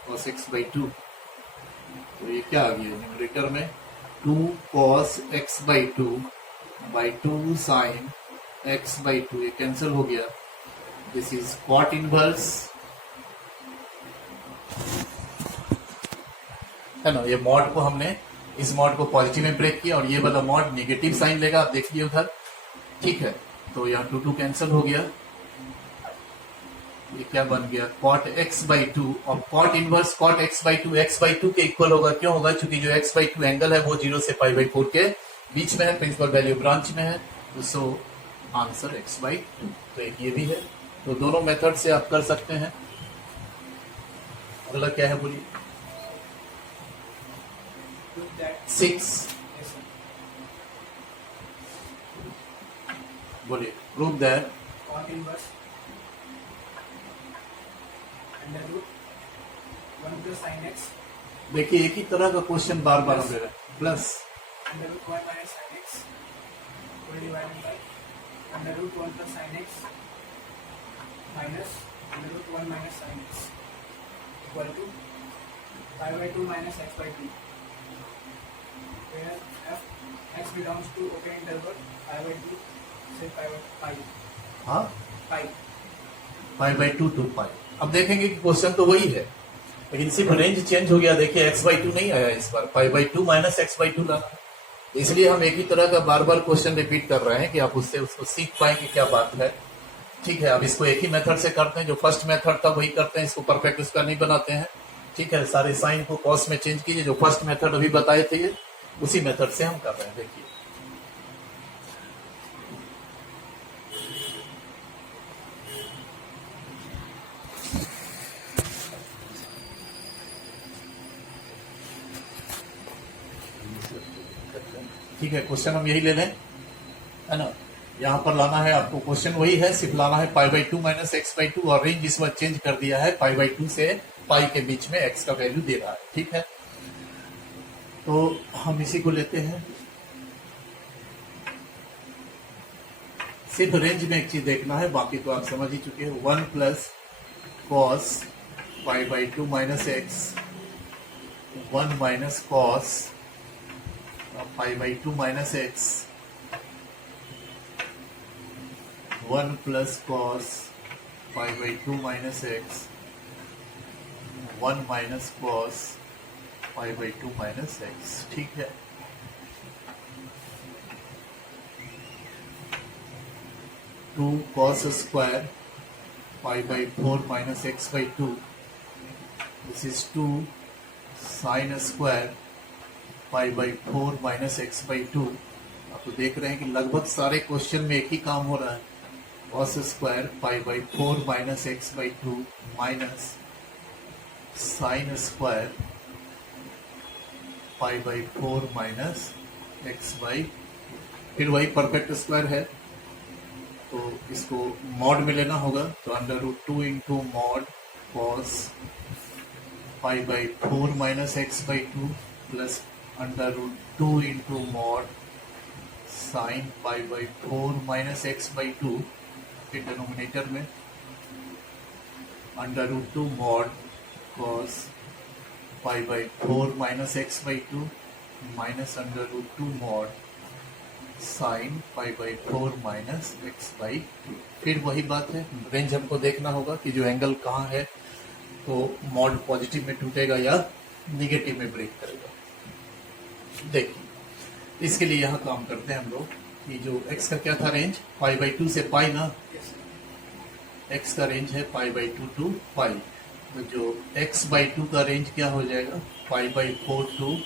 कॉस एक्स बाई टू। तो ये क्या आ गया न्यूमरेटर में, 2 cos x by two by 2 sine x by two, ये कैंसिल हो गया। दिस इज कॉट इनवर्स, है ना। ये मॉड को हमने इस मॉड को पॉजिटिव में ब्रेक किया और ये वाला मॉड नेगेटिव साइन लेगा, आप देखिए उधर। ठीक है, तो यहाँ 2 कैंसिल हो गया, ये क्या बन गया, cot x बाई टू। और cot inverse cot x by to x by to के इक्वल होगा। क्यों होगा, क्योंकि जो x बाई टू एंगल है वो 0 से पाई बाई 4 के बीच में है, प्रिंसिपल वैल्यू ब्रांच में है। तो so answer x by to. तो एक ये भी है। तो दोनों मेथड से आप कर सकते हैं। अगला क्या है बोलिए, 6 बोलिए, prove that cot inverse under root 1 plus sine x देखिए एक ही तरह का क्वेश्चन बार बार हम ले रहे हैं, plus under root 1 minus sine x whole divided by under root 1 plus sine x minus under root 1 minus sine x equal to pi by 2 minus x by 2, where f x belongs to open interval pi by 2 से pi हाँ pi pi by two to pi. अब देखेंगे कि question तो वही है, लेकिन सिर्फ रेंज चेंज हो गया। देखिए एक्स बाई टू नहीं आया इस बार, pi by two minus x by two लाना। इसलिए हम एक ही तरह का बार बार क्वेश्चन रिपीट कर रहे हैं कि आप उससे उसको सीख पाए कि क्या बात है। ठीक है, अब इसको एक ही मेथड से करते हैं, जो फर्स्ट मेथड था वही करते हैं, इसको परफेक्ट उसका नहीं बनाते हैं। ठीक है, सारे साइन को कॉस में चेंज कीजिए, जो फर्स्ट मेथड अभी बताए थे ये उसी मेथड से हम कर रहे हैं। देखिए ठीक है, क्वेश्चन हम यही ले लें, है ना। यहाँ पर लाना है आपको, क्वेश्चन वही है, सिर्फ लाना है pi by two minus x by to, और रेंज इस बार चेंज कर दिया है, पाई बाई टू से पाई के बीच में एक्स का वैल्यू दे रहा है। ठीक है, तो हम इसी को लेते हैं। सिर्फ रेंज में एक चीज देखना है, बाकी तो आप समझ ही चुके हैं। 1 plus cos pi by two minus x, 1 minus cos pi by two minus x, 1 plus cos pi by two minus x, 1 minus cos pi by two minus x. ठीक है, two cos square pi by 4 minus x by two, this is 2 sine square pi by 4 minus x by two. आप तो देख रहे हैं कि लगभग सारे क्वेश्चन में एक ही काम हो रहा है, cos square pi by 4 minus x by two minus sign square pi by 4 minus x by, फिर वही परफेक्ट स्क्वायर है तो इसको मॉड में लेना होगा। तो under root 2 into mod cos pi by 4 minus x by two plus under root 2 into mod sine pi by 4 minus x by two, फिर डिनोमिनेटर में under root 2 mod cos pi by 4 minus x by two minus under root 2 mod sine pi by 4 minus x by 2। फिर वही बात है, range हमको देखना होगा कि जो एंगल कहाँ है, तो मॉड पॉजिटिव में टूटेगा या निगेटिव में ब्रेक करेगा। देखिए इसके लिए यहाँ काम करते हैं हम लोग कि जो x का क्या था रेंज, पाई बाई 2 से पाई ना, x का रेंज है पाई बाई 2 टू पाई, तो जो x बाई 2 का रेंज क्या हो जाएगा, पाई बाई 4 टू,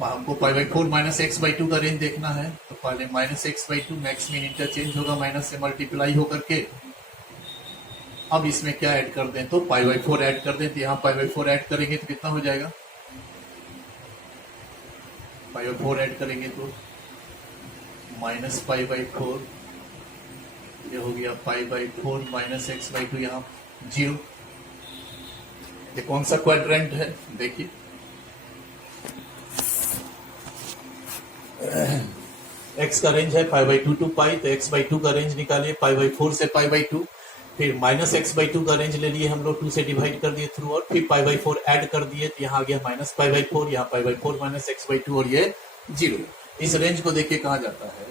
हमको पाई बाई 4 माइनस एक्स बाई 2 का रेंज देखना है, तो पहले माइनस एक्स बाई 2 मैक्स में इंटरचेंज होगा माइनस से मल्टीप्लाई होकर के। अब इसमें क्या ऐड कर दें, तो पाई बाई 4 ऐड कर दें, तो यहाँ पाई बाई 4 ऐड करेंगे तो कितना हो जाएगा, पाई बाई 4 ऐड करेंगे तो माइनस पाई बाई 4, ये हो गया pi by 4 minus x by 2, यहाँ 0। ये कौन सा क्वाड्रेंट है, देखिए x का रेंज है पाई बाई 2 टू पाई, तो x बाई 2 का रेंज निकालिए पाई बाई 4 से पाई बाई 2, फिर माइनस एक्स बाई 2 का रेंज ले लिए हम लोग, 2 से डिवाइड कर दिए थ्रू और फिर पाई बाई 4 ऐड कर दिए, तो यहाँ आ गया माइनस पाई बाई 4, यहाँ पाई बाई 4 माइनस एक्स बाई 2 और ये 0। इस रेंज को देखिए कहा जाता है,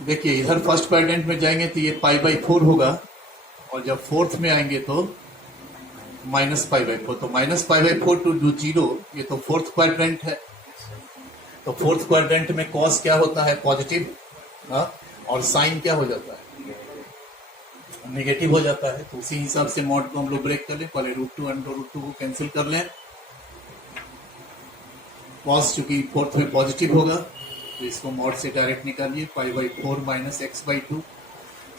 देखिए इधर फर्स्ट क्वाड्रेंट में जाएंगे तो ये पाई बाई 4 होगा, और जब फोर्थ में आएंगे तो माइनस पाई बाई 4, तो माइनस पाई बाई 4 टू 0, ये तो फोर्थ क्वाड्रेंट है, तो फोर्थ क्वाड्रेंट में कॉस क्या होता है, पॉजिटिव, और साइन क्या हो जाता है, नेगेटिव हो जाता है। तो उसी हिसाब से मॉड को हम लोग ब्रेक कर लें, पहले √2 अंडर √2 को कैंसिल कर लें, कॉस चूंकि फोर्थ में पॉजिटिव होगा तो इसको मॉड से डायरेक्ट निकालिए, pi by 4 minus x by 2,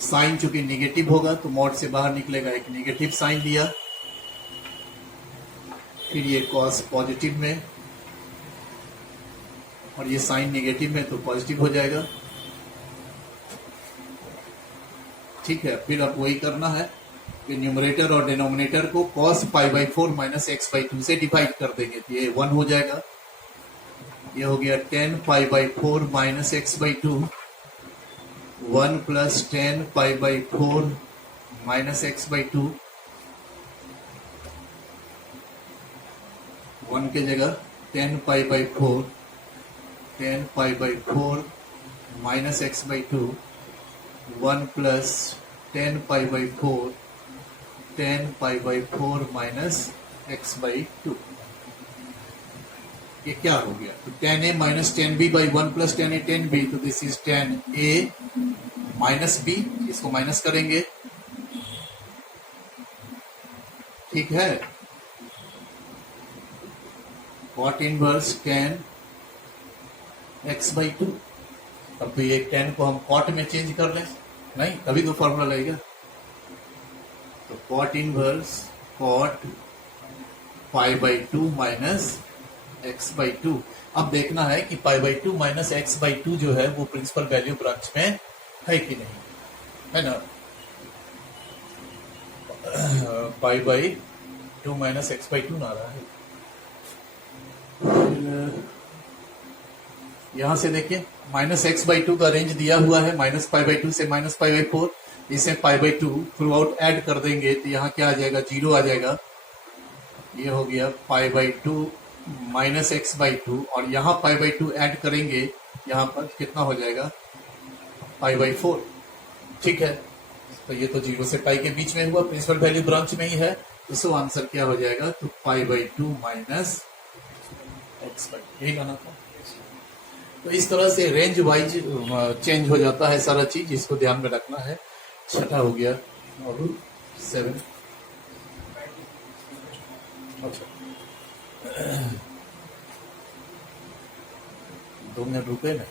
sine चूंकि नेगेटिव होगा तो मॉड से बाहर निकलेगा, एक नेगेटिव साइन लिया, फिर ये कॉस पॉजिटिव में और ये साइन नेगेटिव में, तो पॉजिटिव हो जाएगा, ठीक है। फिर अब वही करना है कि न्यूमरेटर और डिनोमिनेटर को cos pi by 4 minus x by 2 से डिवाइड कर देंगे, तो ये 1 हो जाएगा, ये हो गया 10 pi by 4 minus x by 2, 1 plus 10 pi by 4 minus x by 2, 1 के जगह 10 pi by 4, 10 pi by 4 minus x by 2, 1 plus 10 pi by 4, 10 pi by 4 minus x by 2, ये क्या हो गया, तो 10a minus 10b by 1 plus 10a 10b, तो this is 10a minus b, इसको minus करेंगे, ठीक है। कॉट इनवर्स 10 x बाई 2, अब तो ये 10 को हम कॉट में चेंज कर लें, नहीं तभी तो फॉर्मूला लगेगा, तो cot inverse cot pi by 2 minus x by 2। अब देखना है कि pi by 2 minus x by 2 जो है वो प्रिंसिपल वैल्यू ब्रांच में है कि नहीं, है ना, पाई बाई 2 माइनस एक्स बाई 2 ना रहा है। यहां से देखिए माइनस एक्स बाई 2 का रेंज दिया हुआ है, माइनस पाई बाई 2 से माइनस पाई बाई 4, इसे pi by 2 throughout add कर देंगे, तो यहाँ क्या आ जाएगा, 0 आ जाएगा, ये हो गया pi by 2 minus x by 2, और यहाँ पाई बाई 2 ऐड करेंगे, यहाँ पर कितना हो जाएगा, पाई बाई 4, ठीक है। तो ये तो 0 से पाई के बीच में हुआ, प्रिंसिपल वैल्यू ब्रांच में ही है, तो सो आंसर क्या हो जाएगा, तो pi by 2 minus x by, यही लाना था। तो इस तरह से रेंज वाइज चेंज हो जाता है सारा चीज, इसको ध्यान में रखना है। छठा हो गया और 7, अच्छा 2 मिनट रुके ना,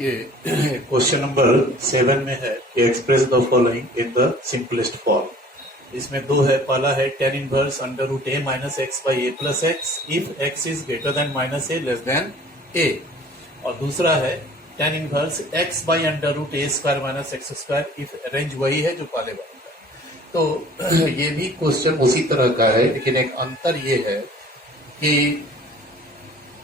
ये क्वेश्चन नंबर 7 में है कि express the following in the simplest form. इसमें 2 है, पहला है tan inverse under root a minus x by a plus x if x is greater than minus a less than a, और दूसरा है tan inverse x by under root a square minus x square if range वही है जो पहले वाला है। तो ये भी क्वेश्चन उसी तरह का है, लेकिन एक अंतर ये है कि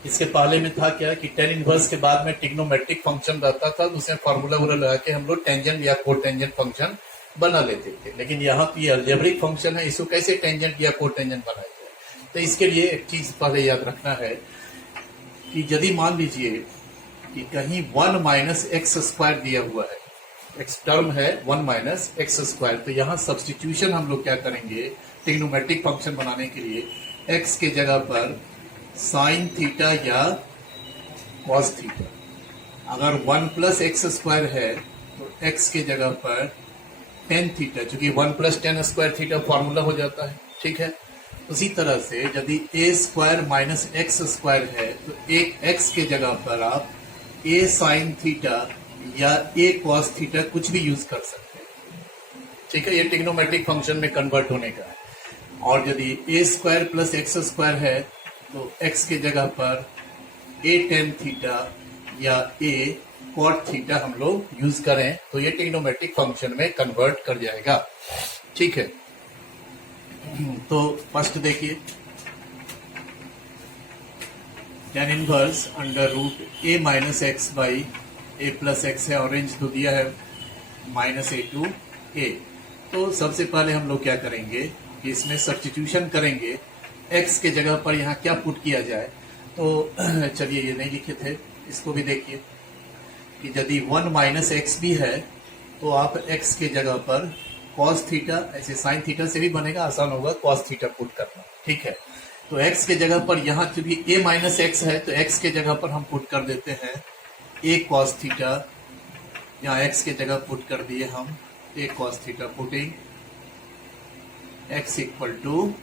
इसके पहले में था क्या कि tan इनवर्स के बाद में ट्रिग्नोमेट्रिक फंक्शन रहता था, उसमें फार्मूला वगैरह लगा के हम लोग टेंजेंट या कोटेंजेंट फंक्शन बना लेते थे, लेकिन यहाँ पे अलजेब्रिक फंक्शन है, इसको कैसे टेंजेंट या कोटेंजेंट बनाया जाए। तो इसके लिए एक चीज पहले याद रखना है कि यदि मान लीजिए कि कहीं 1 माइनस एक्स स्क्वायर दिया हुआ है, एक्स टर्म है 1 माइनस एक्स स्क्वायर, तो यहां सब्सटीट्यूशन हम लोग क्या करेंगे ट्रिग्नोमेट्रिक फंक्शन बनाने के लिए, एक्स के जगह पर साइन थीटा या कॉस थीटा। अगर 1 प्लस एक्स स्क्वायर है तो एक्स के जगह पर टेन थीटा, चूंकि 1 plus ten square theta formula हो जाता है, ठीक है। उसी तरह से यदि ए स्क्वायर माइनस एक्स स्क्वायर है तो एक एक्स के जगह पर आप ए साइन थीटा या ए कॉस थीटा कुछ भी यूज कर सकते हैं, ठीक है। ये ट्रिग्नोमेट्रिक फंक्शन में कन्वर्ट होने का है। और यदि ए स्क्वायर प्लस एक्स स्क्वायर है तो एक्स के जगह पर ए टेन थीटा या ए कॉट थीटा हम लोग यूज करें तो ये ट्रिग्नोमेट्रिक फंक्शन में कन्वर्ट कर जाएगा, ठीक है। तो फर्स्ट देखिए, tan inverse under root a minus x by a plus x है, और रेंज तो दिया है माइनस ए टू ए। तो सबसे पहले हम लोग क्या करेंगे कि इसमें सब्स्टिट्यूशन करेंगे, एक्स के जगह पर यहाँ क्या पुट किया जाए। तो चलिए, ये नहीं लिखे थे, इसको भी देखिए कि यदि 1 माइनस एक्स भी है तो आप एक्स के जगह पर कॉस थीटा, ऐसे साइन थीटा से भी बनेगा, आसान होगा कॉस थीटा पुट करना, ठीक है। तो एक्स के जगह पर यहाँ चूंकि ए माइनस एक्स है तो एक्स के जगह पर हम पुट कर देते हैं ए कॉस थीटा, यहाँ एक्स के जगह पुट कर दिए हम a cos theta, putting x equal to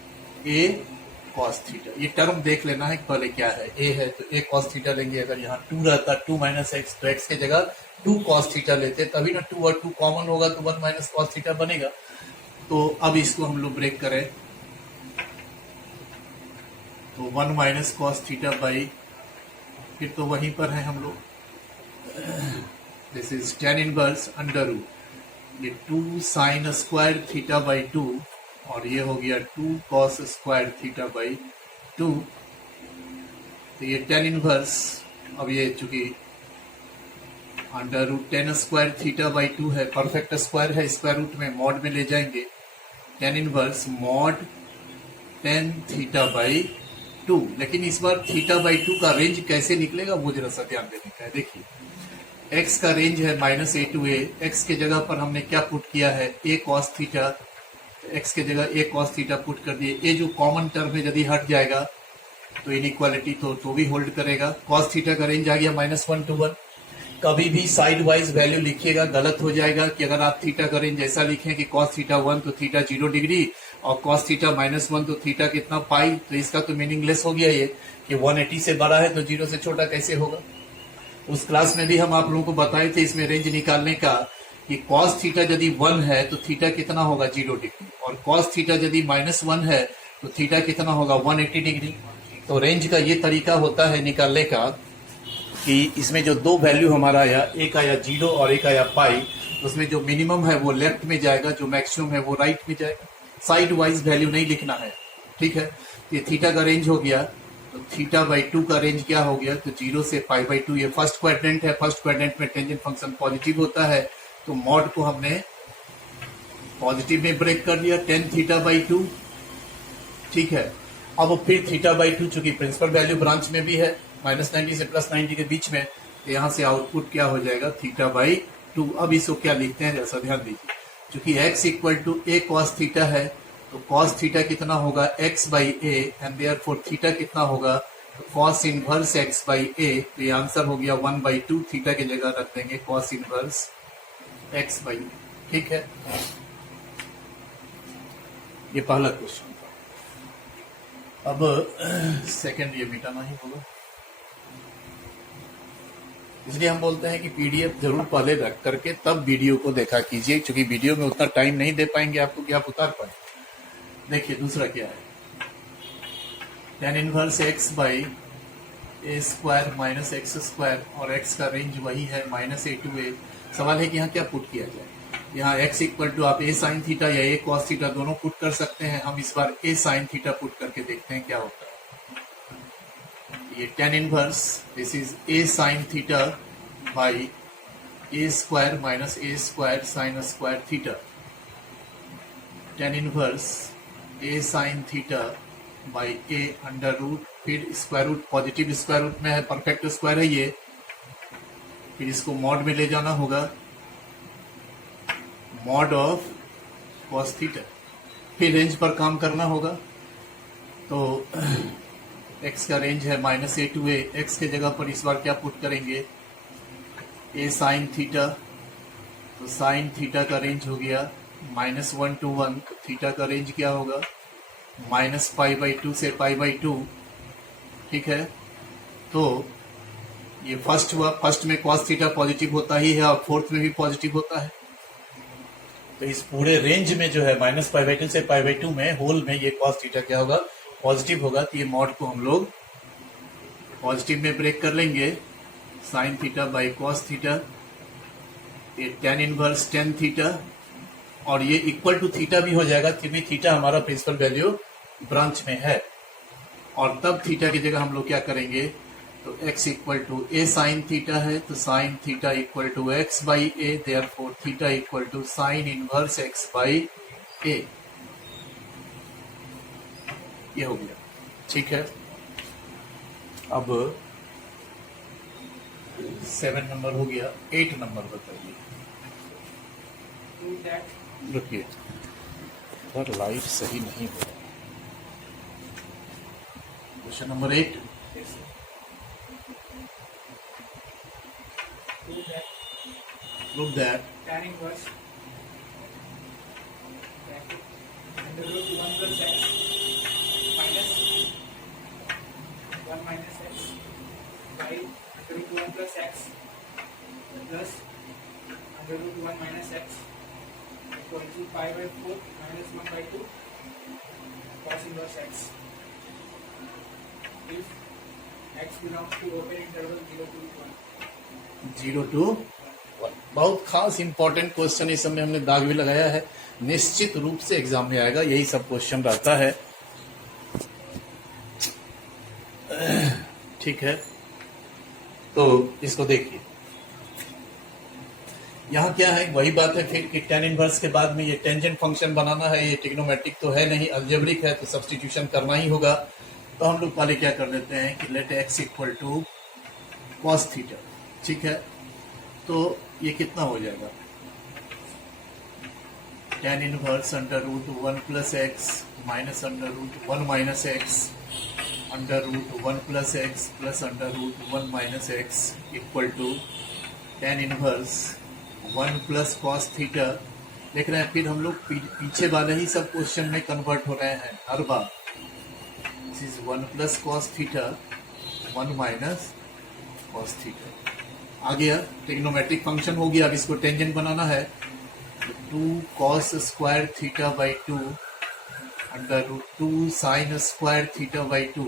a cos theta. ये टर्म देख लेना है पहले क्या है, ए है तो ए कॉस थीटा लेंगे। अगर यहाँ 2 रहता 2 माइनस एक्स तो एक्स के जगह 2 कॉस थीटा लेते, तभी ना 2 और 2 कॉमन होगा तो 1 माइनस कॉस थीटा बनेगा। तो अब इसको हम लोग ब्रेक करें तो 1 माइनस कॉस थीटा बाई, फिर तो वहीं पर है हम लोग, this is tan inverse under root ये 2 साइन स्क्वायर थीटा बाई 2, और ये हो गया 2 कॉस स्क्वायर थीटा बाई 2। तो ये tan इनवर्स, अब ये चूंकि under root 10 square theta by 2 है, परफेक्ट स्क्वायर है, स्क्वायर रूट में मॉड में ले जाएंगे, tan inverse mod 10 theta by 2। लेकिन इस बार थीटा बाई 2 का रेंज कैसे निकलेगा वो जरा सा ध्यान देने का है। देखिए, एक्स का रेंज है minus a to a, x के जगह पर हमने क्या पुट किया है ए कॉस थीटा, एक्स के जगह ए कॉस थीटा पुट कर दिए। ए जो कॉमन टर्म है यदि हट जाएगा तो इनइक्वालिटी तो भी होल्ड करेगा। कॉस थीटा का रेंज आ गया -1 to 1। कभी भी साइड वाइज वैल्यू लिखिएगा गलत हो जाएगा कि अगर आप थीटा का रेंज ऐसा लिखें कि कॉस थीटा 1 तो थीटा 0 डिग्री और कॉस थीटा -1 तो थीटा कितना पाई, तो इसका तो मीनिंगलेस हो गया ये कि 180 से बड़ा है तो 0 से छोटा कैसे होगा। उस क्लास में भी हम आप लोगों को बताए थे इसमें रेंज निकालने का कि कॉस थीटा यदि 1 है तो थीटा कितना होगा 0 डिग्री, और कॉस थीटा यदि -1 है तो थीटा कितना होगा 180 डिग्री। तो रेंज का ये तरीका होता है निकालने का कि इसमें जो दो वैल्यू हमारा आया, एक आया 0 और एक आया पाई, उसमें जो मिनिमम है वो लेफ्ट में जाएगा, जो मैक्सिमम है वो राइट में जाएगा। साइड वाइज वैल्यू नहीं लिखना है, ठीक है। ये थीटा का रेंज हो गया, तो थीटा बाई 2 का रेंज क्या हो गया, तो 0 से पाई बाई 2। ये फर्स्ट क्वाड्रेंट है, फर्स्ट क्वाड्रेंट में टेंजेंट फंक्शन पॉजिटिव होता है, तो मॉड को हमने पॉजिटिव में ब्रेक कर दिया, tan थीटा बाई 2, ठीक है। अब फिर थीटा बाई 2 चूंकि प्रिंसिपल वैल्यू ब्रांच में भी है -90 से +90 के बीच में, तो यहाँ से आउटपुट क्या हो जाएगा थीटा बाई 2। अब इसको क्या लिखते हैं जैसा ध्यान दीजिए, चूंकि x equal to a cos theta है तो कॉस थीटा कितना होगा x बाई ए, एंड देयरफॉर थीटा कितना होगा कॉस इनवर्स x बाई ए। तो ये आंसर हो गया 1/2, थीटा की जगह रख देंगे कॉस इनवर्स x बाई, ठीक है। ये पहला क्वेश्चन था। अब सेकंड ये मिटाना ही होगा, इसलिए हम बोलते हैं कि पीडीएफ जरूर पहले रख करके तब वीडियो को देखा कीजिए, क्योंकि वीडियो में उतना टाइम नहीं दे पाएंगे आपको कि आप उतार पाए। देखिए दूसरा क्या है, tan inverse x by A square minus x square, और x का रेंज वही है -a to a। सवाल है कि यहाँ क्या पुट किया जाए। यहाँ x इक्वल टू आप a साइन थीटा या a कॉस थीटा दोनों पुट कर सकते हैं। हम इस बार a साइन थीटा पुट करके देखते हैं क्या होता है। ये tan inverse this is a sine theta by a square minus a square sine square theta, tan inverse a sine theta by a under root फिर square root, positive square root में है, परफेक्ट स्क्वायर है ये, फिर इसको mod में ले जाना होगा, मॉड ऑफ कॉस थीटा, फिर रेंज पर काम करना होगा। तो x का रेंज है -a to a, x के जगह पर इस बार क्या पुट करेंगे, a साइन थीटा, तो साइन थीटा का रेंज हो गया -1 to 1, तो थीटा का रेंज क्या होगा -π/2 से π/2, ठीक है। तो ये फर्स्ट हुआ, फर्स्ट में cos थीटा पॉजिटिव होता ही है और फोर्थ में भी पॉजिटिव होता है। तो इस पूरे रेंज में जो है -π/2 से π/2 में होल में ये cos थीटा क्या होगा, पॉजिटिव होगा। तो ये मॉड को हम लोग पॉजिटिव में ब्रेक कर लेंगे, sign theta by cos theta, ये tan इनवर्स tan थीटा, और ये इक्वल टू थीटा भी हो जाएगा क्योंकि थीटा हमारा प्रिंसिपल वैल्यू ब्रांच में है। और तब थीटा की जगह हम लोग क्या करेंगे, तो x equal to a sine theta है, तो sine theta equal to x by a, therefore theta equal to sine inverse x by a, ये हो गया, ठीक है। अब 7 नंबर हो गया, 8 नंबर बताइए। Prove that रुकिए, पर लाइट सही नहीं हो रहा। Question number 8, prove that prove that tan inverse under root 1 plus x minus 1 minus x by under root 1 plus x plus under root 1 minus x equal to pi by 4 minus 1 by 2 cos inverse x if x belongs to open interval 0 to 1. 0 to 1। बहुत खास important question इस समय हमने दाग भी लगाया है, निश्चित रूप से एग्जाम में आएगा, यही सब क्वेश्चन रहता है, ठीक है। तो इसको देखिए, यहाँ क्या है, वही बात है फिर कि tan इनवर्स के बाद में ये टेंजेंट फंक्शन बनाना है, ये ट्रिग्नोमेट्रिक तो है नहीं, अलजेब्रिक है, तो सब्स्टिट्यूशन करना ही होगा। तो हम लोग पहले क्या कर लेते हैं कि let x equal to cos theta, ठीक है। तो ये कितना हो जाएगा, tan inverse under root 1 plus x minus under root 1 minus x under root 1 plus x plus under root 1 minus x equal to tan inverse 1 plus cos theta. देख रहे हैं, फिर हम लोग पीछे वाले ही सब क्वेश्चन में कन्वर्ट हो रहे हैं हर बार। This is 1 plus cos theta 1 minus cos theta, आ गया, ट्रिग्नोमेट्रिक फंक्शन हो गया। अब इसको टेंजेंट बनाना है, तो 2 cos square theta by 2 under root 2 sine square theta by 2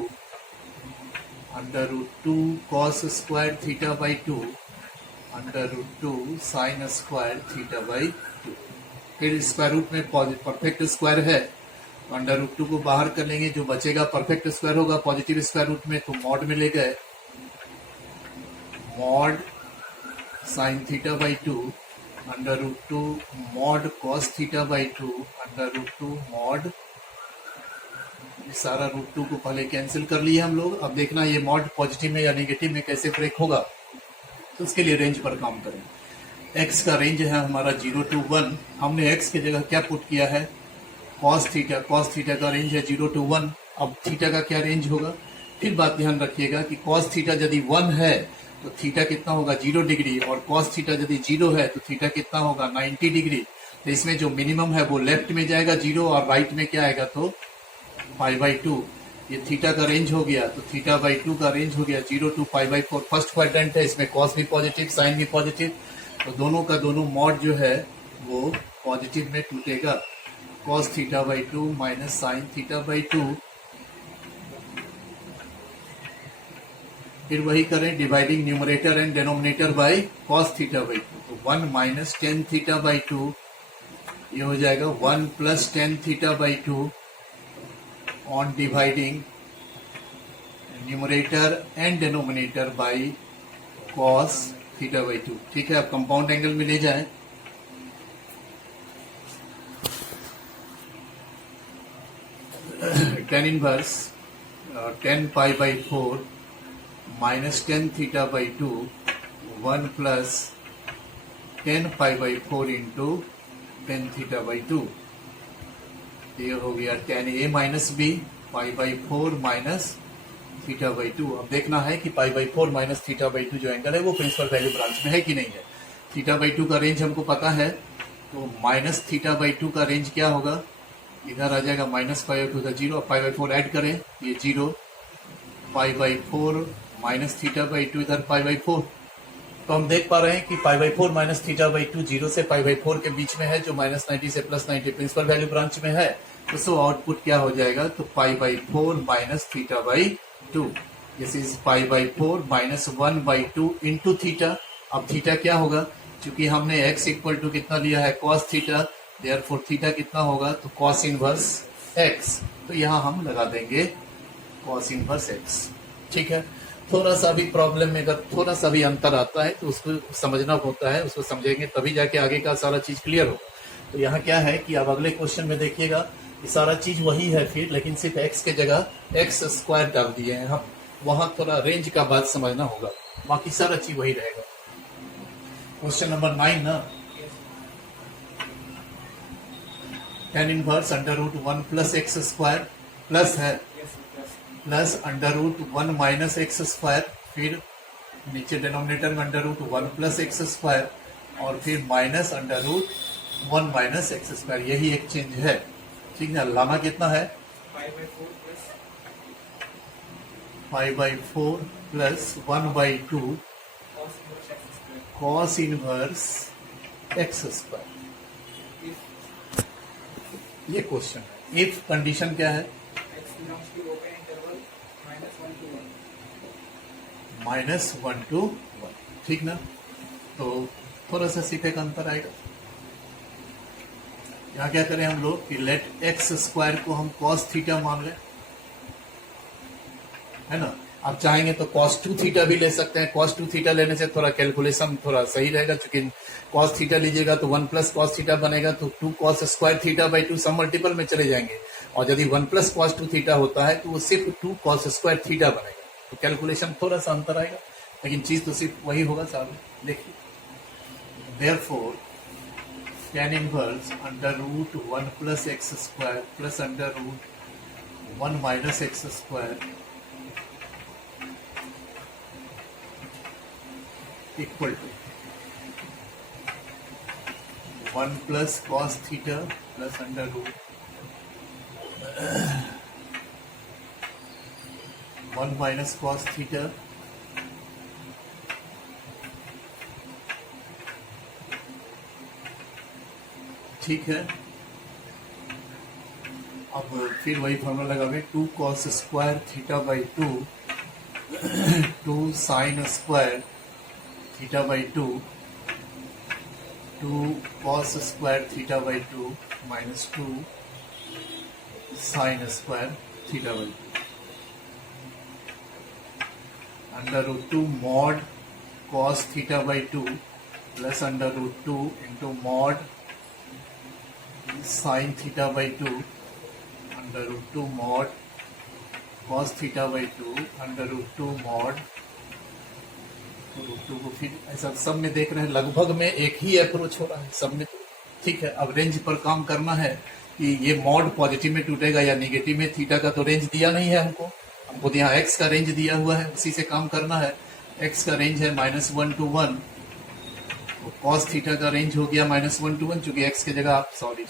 under root 2 cos square theta by 2 under root 2 sine square theta by 2। फिर square root में परफेक्ट स्क्वायर है, तो अंडर रूट 2 को बाहर कर लेंगे, जो बचेगा परफेक्ट स्क्वायर होगा पॉजिटिव स्क्वायर रूट में, तो मॉड में ले गए, mod sine theta by 2 under root 2 mod cos theta by 2 under root 2 mod, सारा रूट 2 को पहले कैंसिल कर लिए हम लोग। अब देखना ये मॉड पॉजिटिव में या नेगेटिव में कैसे ब्रेक होगा, तो उसके लिए रेंज पर काम करें। x का रेंज है हमारा 0 to 1, हमने x की जगह क्या पुट किया है, cos थीटा, cos थीटा का रेंज है 0 to 1। अब थीटा का क्या रेंज होगा, फिर बात ध्यान रखिएगा कि cos थीटा यदि 1 है तो थीटा कितना होगा 0 डिग्री, और cos थीटा यदि 0 है तो थीटा कितना होगा 90 डिग्री। तो इसमें जो मिनिमम है वो लेफ्ट में जाएगा 0, और राइट में क्या आएगा, तो π/2। ये थीटा का रेंज हो गया, तो थीटा बाई 2 का रेंज हो गया 0 to π/4। फर्स्ट क्वाड्रेंट है, इसमें cos भी पॉजिटिव साइन भी पॉजिटिव, तो दोनों का दोनों मॉड जो है वो पॉजिटिव में टूटेगा, cos theta by 2 minus sign theta by 2। फिर वही करें, dividing numerator and denominator by cos theta by 2, तो 1 माइनस टेन थीटा बाई 2, ये हो जाएगा 1 plus tan theta by 2 on dividing numerator and denominator by cos theta by 2, ठीक है। अब कंपाउंड एंगल में ले जाएं, tan inverse 10 pi by 4 minus 10 theta by 2 1 plus 10 pi by 4 into 10 theta by 2, ये हो गया 10a minus b pi by 4 minus theta by 2। अब देखना है कि pi by 4 minus theta by 2 जो एंगल है वो प्रिंसिपल वैल्यू ब्रांच में है कि नहीं है। थीटा बाई 2 का रेंज हमको पता है, तो माइनस थीटा बाई 2 का रेंज क्या होगा, इधर आ जाएगा माइनस पाई बाई 2 इधर 0, पाई बाई 4 ऐड करें ये 0, पाई बाई 4 माइनस थीटा बाई 2 इधर पाई बाई 4। तो हम देख पा रहे हैं कि pi by 4 minus theta by 2 0 से पाई बाई 4 के बीच में है, जो माइनस 90 से प्लस 90 प्रिंसिपल वैल्यू ब्रांच में है। तो सो आउटपुट क्या हो जाएगा, तो pi by 4 minus theta by 2, this is pi by 4 minus 1 by 2 into theta. अब थीटा क्या होगा, क्योंकि हमने x इक्वल टू कितना लिया है cos थीटा, देयरफॉर थीटा कितना होगा, तो cos इनवर्स x। तो यहाँ हम लगा देंगे cos इनवर्स x। ठीक है, थोड़ा सा भी प्रॉब्लम में अगर थोड़ा सा भी अंतर आता है तो उसको समझना होता है, उसको समझेंगे तभी जाके आगे का सारा चीज क्लियर होगा। तो यहाँ क्या है कि अब अगले क्वेश्चन में देखिएगा, ये सारा चीज वही है फिर, लेकिन सिर्फ x के जगह x स्क्वायर डाल दिए हैं हम, वहां थोड़ा रेंज का बात समझना होगा, बाकी सारा चीज वही रहेगा। क्वेश्चन नंबर 9 ना, tan inverse under root 1 plus x square plus है plus under root 1 minus x square, फिर नीचे डिनोमिनेटर में under root 1 plus x square और फिर minus under root 1 minus x square, यही एक चेंज है। ठीक है, लाना कितना है 5 by 4 plus 1 by 2 cos inverse x square, ये क्वेश्चन है। इफ कंडीशन क्या है, -1 to 1, ठीक ना। तो थोड़ा सा सीखे का अंतर आएगा। यहाँ क्या करें हम लोग कि लेट एक्स स्क्वायर को हम cos थीटा मान लें, है ना। आप चाहेंगे तो cos 2 थीटा भी ले सकते हैं। cos 2 थीटा लेने से थोड़ा कैलकुलेशन थोड़ा सही रहेगा, क्योंकि cos थीटा लीजिएगा तो 1 प्लस cos थीटा बनेगा, तो 2 cos स्क्वायर थीटा बाई 2 सब मल्टीपल में चले जाएंगे, और यदि 1 प्लस cos 2 थीटा होता है तो वो सिर्फ 2 cos स्क्वायर थीटा बनेगा। तो कैलकुलेशन थोड़ा सा अंतर आएगा, लेकिन चीज तो सिर्फ वही होगा साहब। देखिए, therefore tan inverse under root 1 plus x square plus under root 1 minus x square equal to 1 plus cos theta plus under root 1 minus cos theta ठीक है। अब फिर वही फॉर्मूला लगावे, 2 cos square theta by 2 2 sine square theta by 2 2 cos square theta by 2 minus 2 sine square theta by 2 under root 2 mod cos theta by 2 plus under root 2 into mod sine theta by 2 under root 2 mod cos theta by 2 under root 2 mod root 2 को फिर ऐसा सब में देख रहे हैं, लगभग में एक ही अप्रोच हो रहा है सब में। ठीक है, अब रेंज पर काम करना है कि ये मॉड पॉजिटिव में टूटेगा या निगेटिव में। थीटा का तो रेंज दिया नहीं है हमको तो यहाँ एक्स का रेंज दिया हुआ है, उसी से काम करना है। एक्स का रेंज है -1 to 1, तो cos थीटा का रेंज हो गया -1 to 1, चूंकि एक्स की जगह आप सॉरी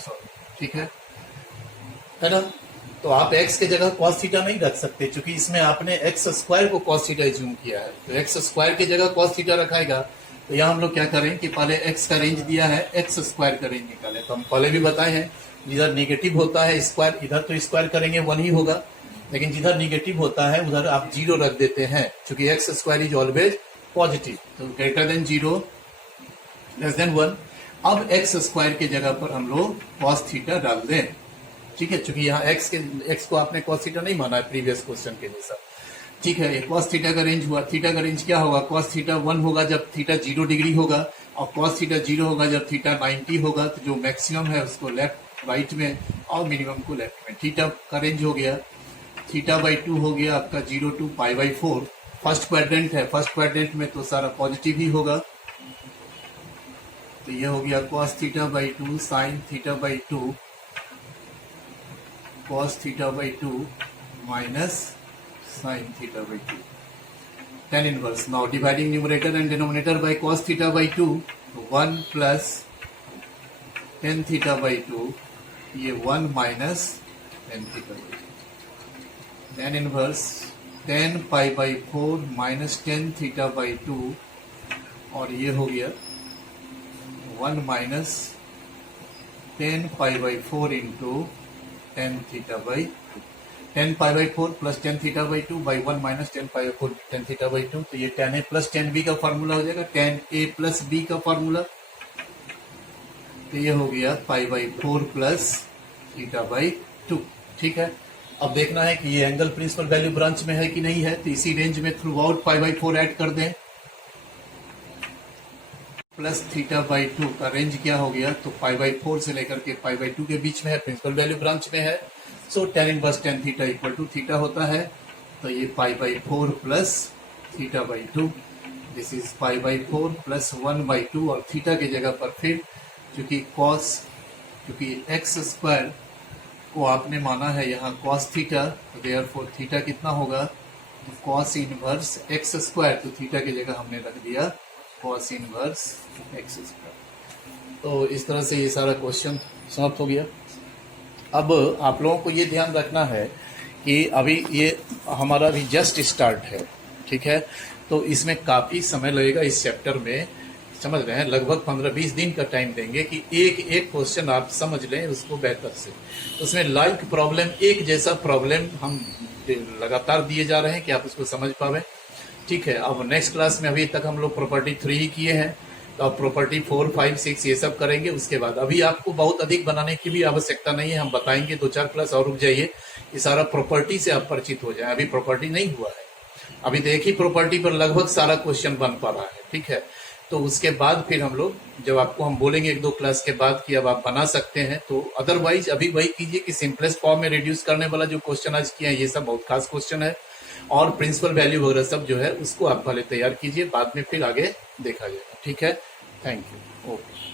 ठीक है ना। तो आप x के जगह cos थीटा नहीं रख सकते, क्योंकि इसमें आपने x स्क्वायर को cos थीटा एज्यूम किया है, तो x स्क्वायर की जगह cos थीटा रखाएगा। तो यहाँ हम लोग क्या करें कि पहले x का रेंज दिया है, x स्क्वायर का रेंज निकाले। तो हम पहले भी बताए हैं, जिधर निगेटिव होता है स्क्वायर, इधर तो स्क्वायर करेंगे 1 ही होगा, लेकिन जिधर निगेटिव होता है उधर आप 0 रख देते हैं, क्योंकि x square is always positive. तो ग्रेटर देन 0 लेस देन 1। अब x स्क्वायर की जगह पर हम लोग cos थीटा डाल दें। ठीक है, क्योंकि यहाँ x को आपने cos थीटा नहीं माना है प्रीवियस क्वेश्चन के जैसा। ठीक है, ये cos थीटा का रेंज हुआ। थीटा का रेंज क्या होगा, cos थीटा 1 होगा जब थीटा 0 डिग्री होगा, और cos थीटा 0 होगा जब थीटा 90 होगा। तो जो मैक्सिमम है उसको लेफ्ट राइट में और मिनिमम को लेफ्ट में। थीटा का रेंज हो गया, थीटा बाई 2 हो गया आपका 0 to pi by 4। First quadrant है, फर्स्ट क्वाड्रेंट में तो सारा पॉजिटिव ही होगा, तो ये हो गया cos theta by 2 sign theta by 2 cos theta by 2 minus sign theta by 2। tan inverse, now dividing numerator and denominator by cos theta by 2, तो 1 plus tan theta by 2, ये 1 minus tan theta by 2। tan inverse tan pi by 4 minus tan theta by 2, और ये हो गया 1 minus tan pi by 4 into tan theta by 2। tan pi by 4 plus tan theta by 2 by 1 minus tan pi by 4 tan theta by 2, तो ये tan a plus tan b का formula हो जाएगा, tan a plus b का formula, तो ये हो गया pi by 4 plus theta by 2। ठीक है, अब देखना है कि ये एंगल प्रिंसिपल वैल्यू ब्रांच में है कि नहीं है, तो इसी रेंज में through out pi by 4 add कर दें। प्लस थीटा बाई 2 का रेंज क्या हो गया, तो पाई बाई 4 से लेकर के पाई बाई 2 के बीच में है, प्रिंसिपल वैल्यू ब्रांच में है। So tan inverse tan theta equal to theta होता है, तो ये pi by 4 plus theta by 2, this is pi by 4 plus 1 by 2, और थीटा की जगह पर फिर क्योंकि एक्स स्क्वायर को आपने माना है यहाँ cos थीटा, तो देयरफॉर थीटा कितना होगा, तो cos इनवर्स एक्स स्क्वायर, तो थीटा की जगह हमने रख दिया cos इनवर्स एक्स स्क्वायर। तो इस तरह से ये सारा क्वेश्चन समाप्त हो गया। अब आप लोगों को ये ध्यान रखना है कि अभी ये हमारा भी जस्ट स्टार्ट है, ठीक है, तो इसमें काफ़ी समय लगेगा इस चैप्टर में, समझ रहे हैं, लगभग 15-20 दिन का टाइम देंगे कि एक एक क्वेश्चन आप समझ लें उसको बेहतर से। तो उसमें लाइक प्रॉब्लम, एक जैसा प्रॉब्लम हम लगातार दिए जा रहे हैं कि आप उसको समझ पावे। ठीक है, अब नेक्स्ट क्लास में अभी तक हम लोग प्रॉपर्टी 3 ही किए हैं, तो अब प्रॉपर्टी 4, 5, 6 ये सब करेंगे। उसके बाद अभी आपको बहुत अधिक बनाने की भी आवश्यकता नहीं है, हम बताएंगे 2-4 क्लास और रुक जाइए, ये सारा प्रॉपर्टी से आप परिचित हो जाए। अभी प्रॉपर्टी नहीं हुआ है, अभी तो एक ही प्रॉपर्टी पर लगभग सारा क्वेश्चन बन पा रहा है। ठीक है, तो उसके बाद फिर हम लोग जब आपको हम बोलेंगे 1-2 क्लास के बाद कि अब आप बना सकते हैं, तो अदरवाइज अभी वही कीजिए कि सिंपलेस्ट फॉर्म में रिड्यूस करने वाला जो क्वेश्चन आज किया है ये सब बहुत खास क्वेश्चन है, और प्रिंसिपल वैल्यू वगैरह सब जो है उसको आप पहले तैयार कीजिए, बाद में फिर आगे देखा जाएगा। ठीक है, थैंक यू, ओके।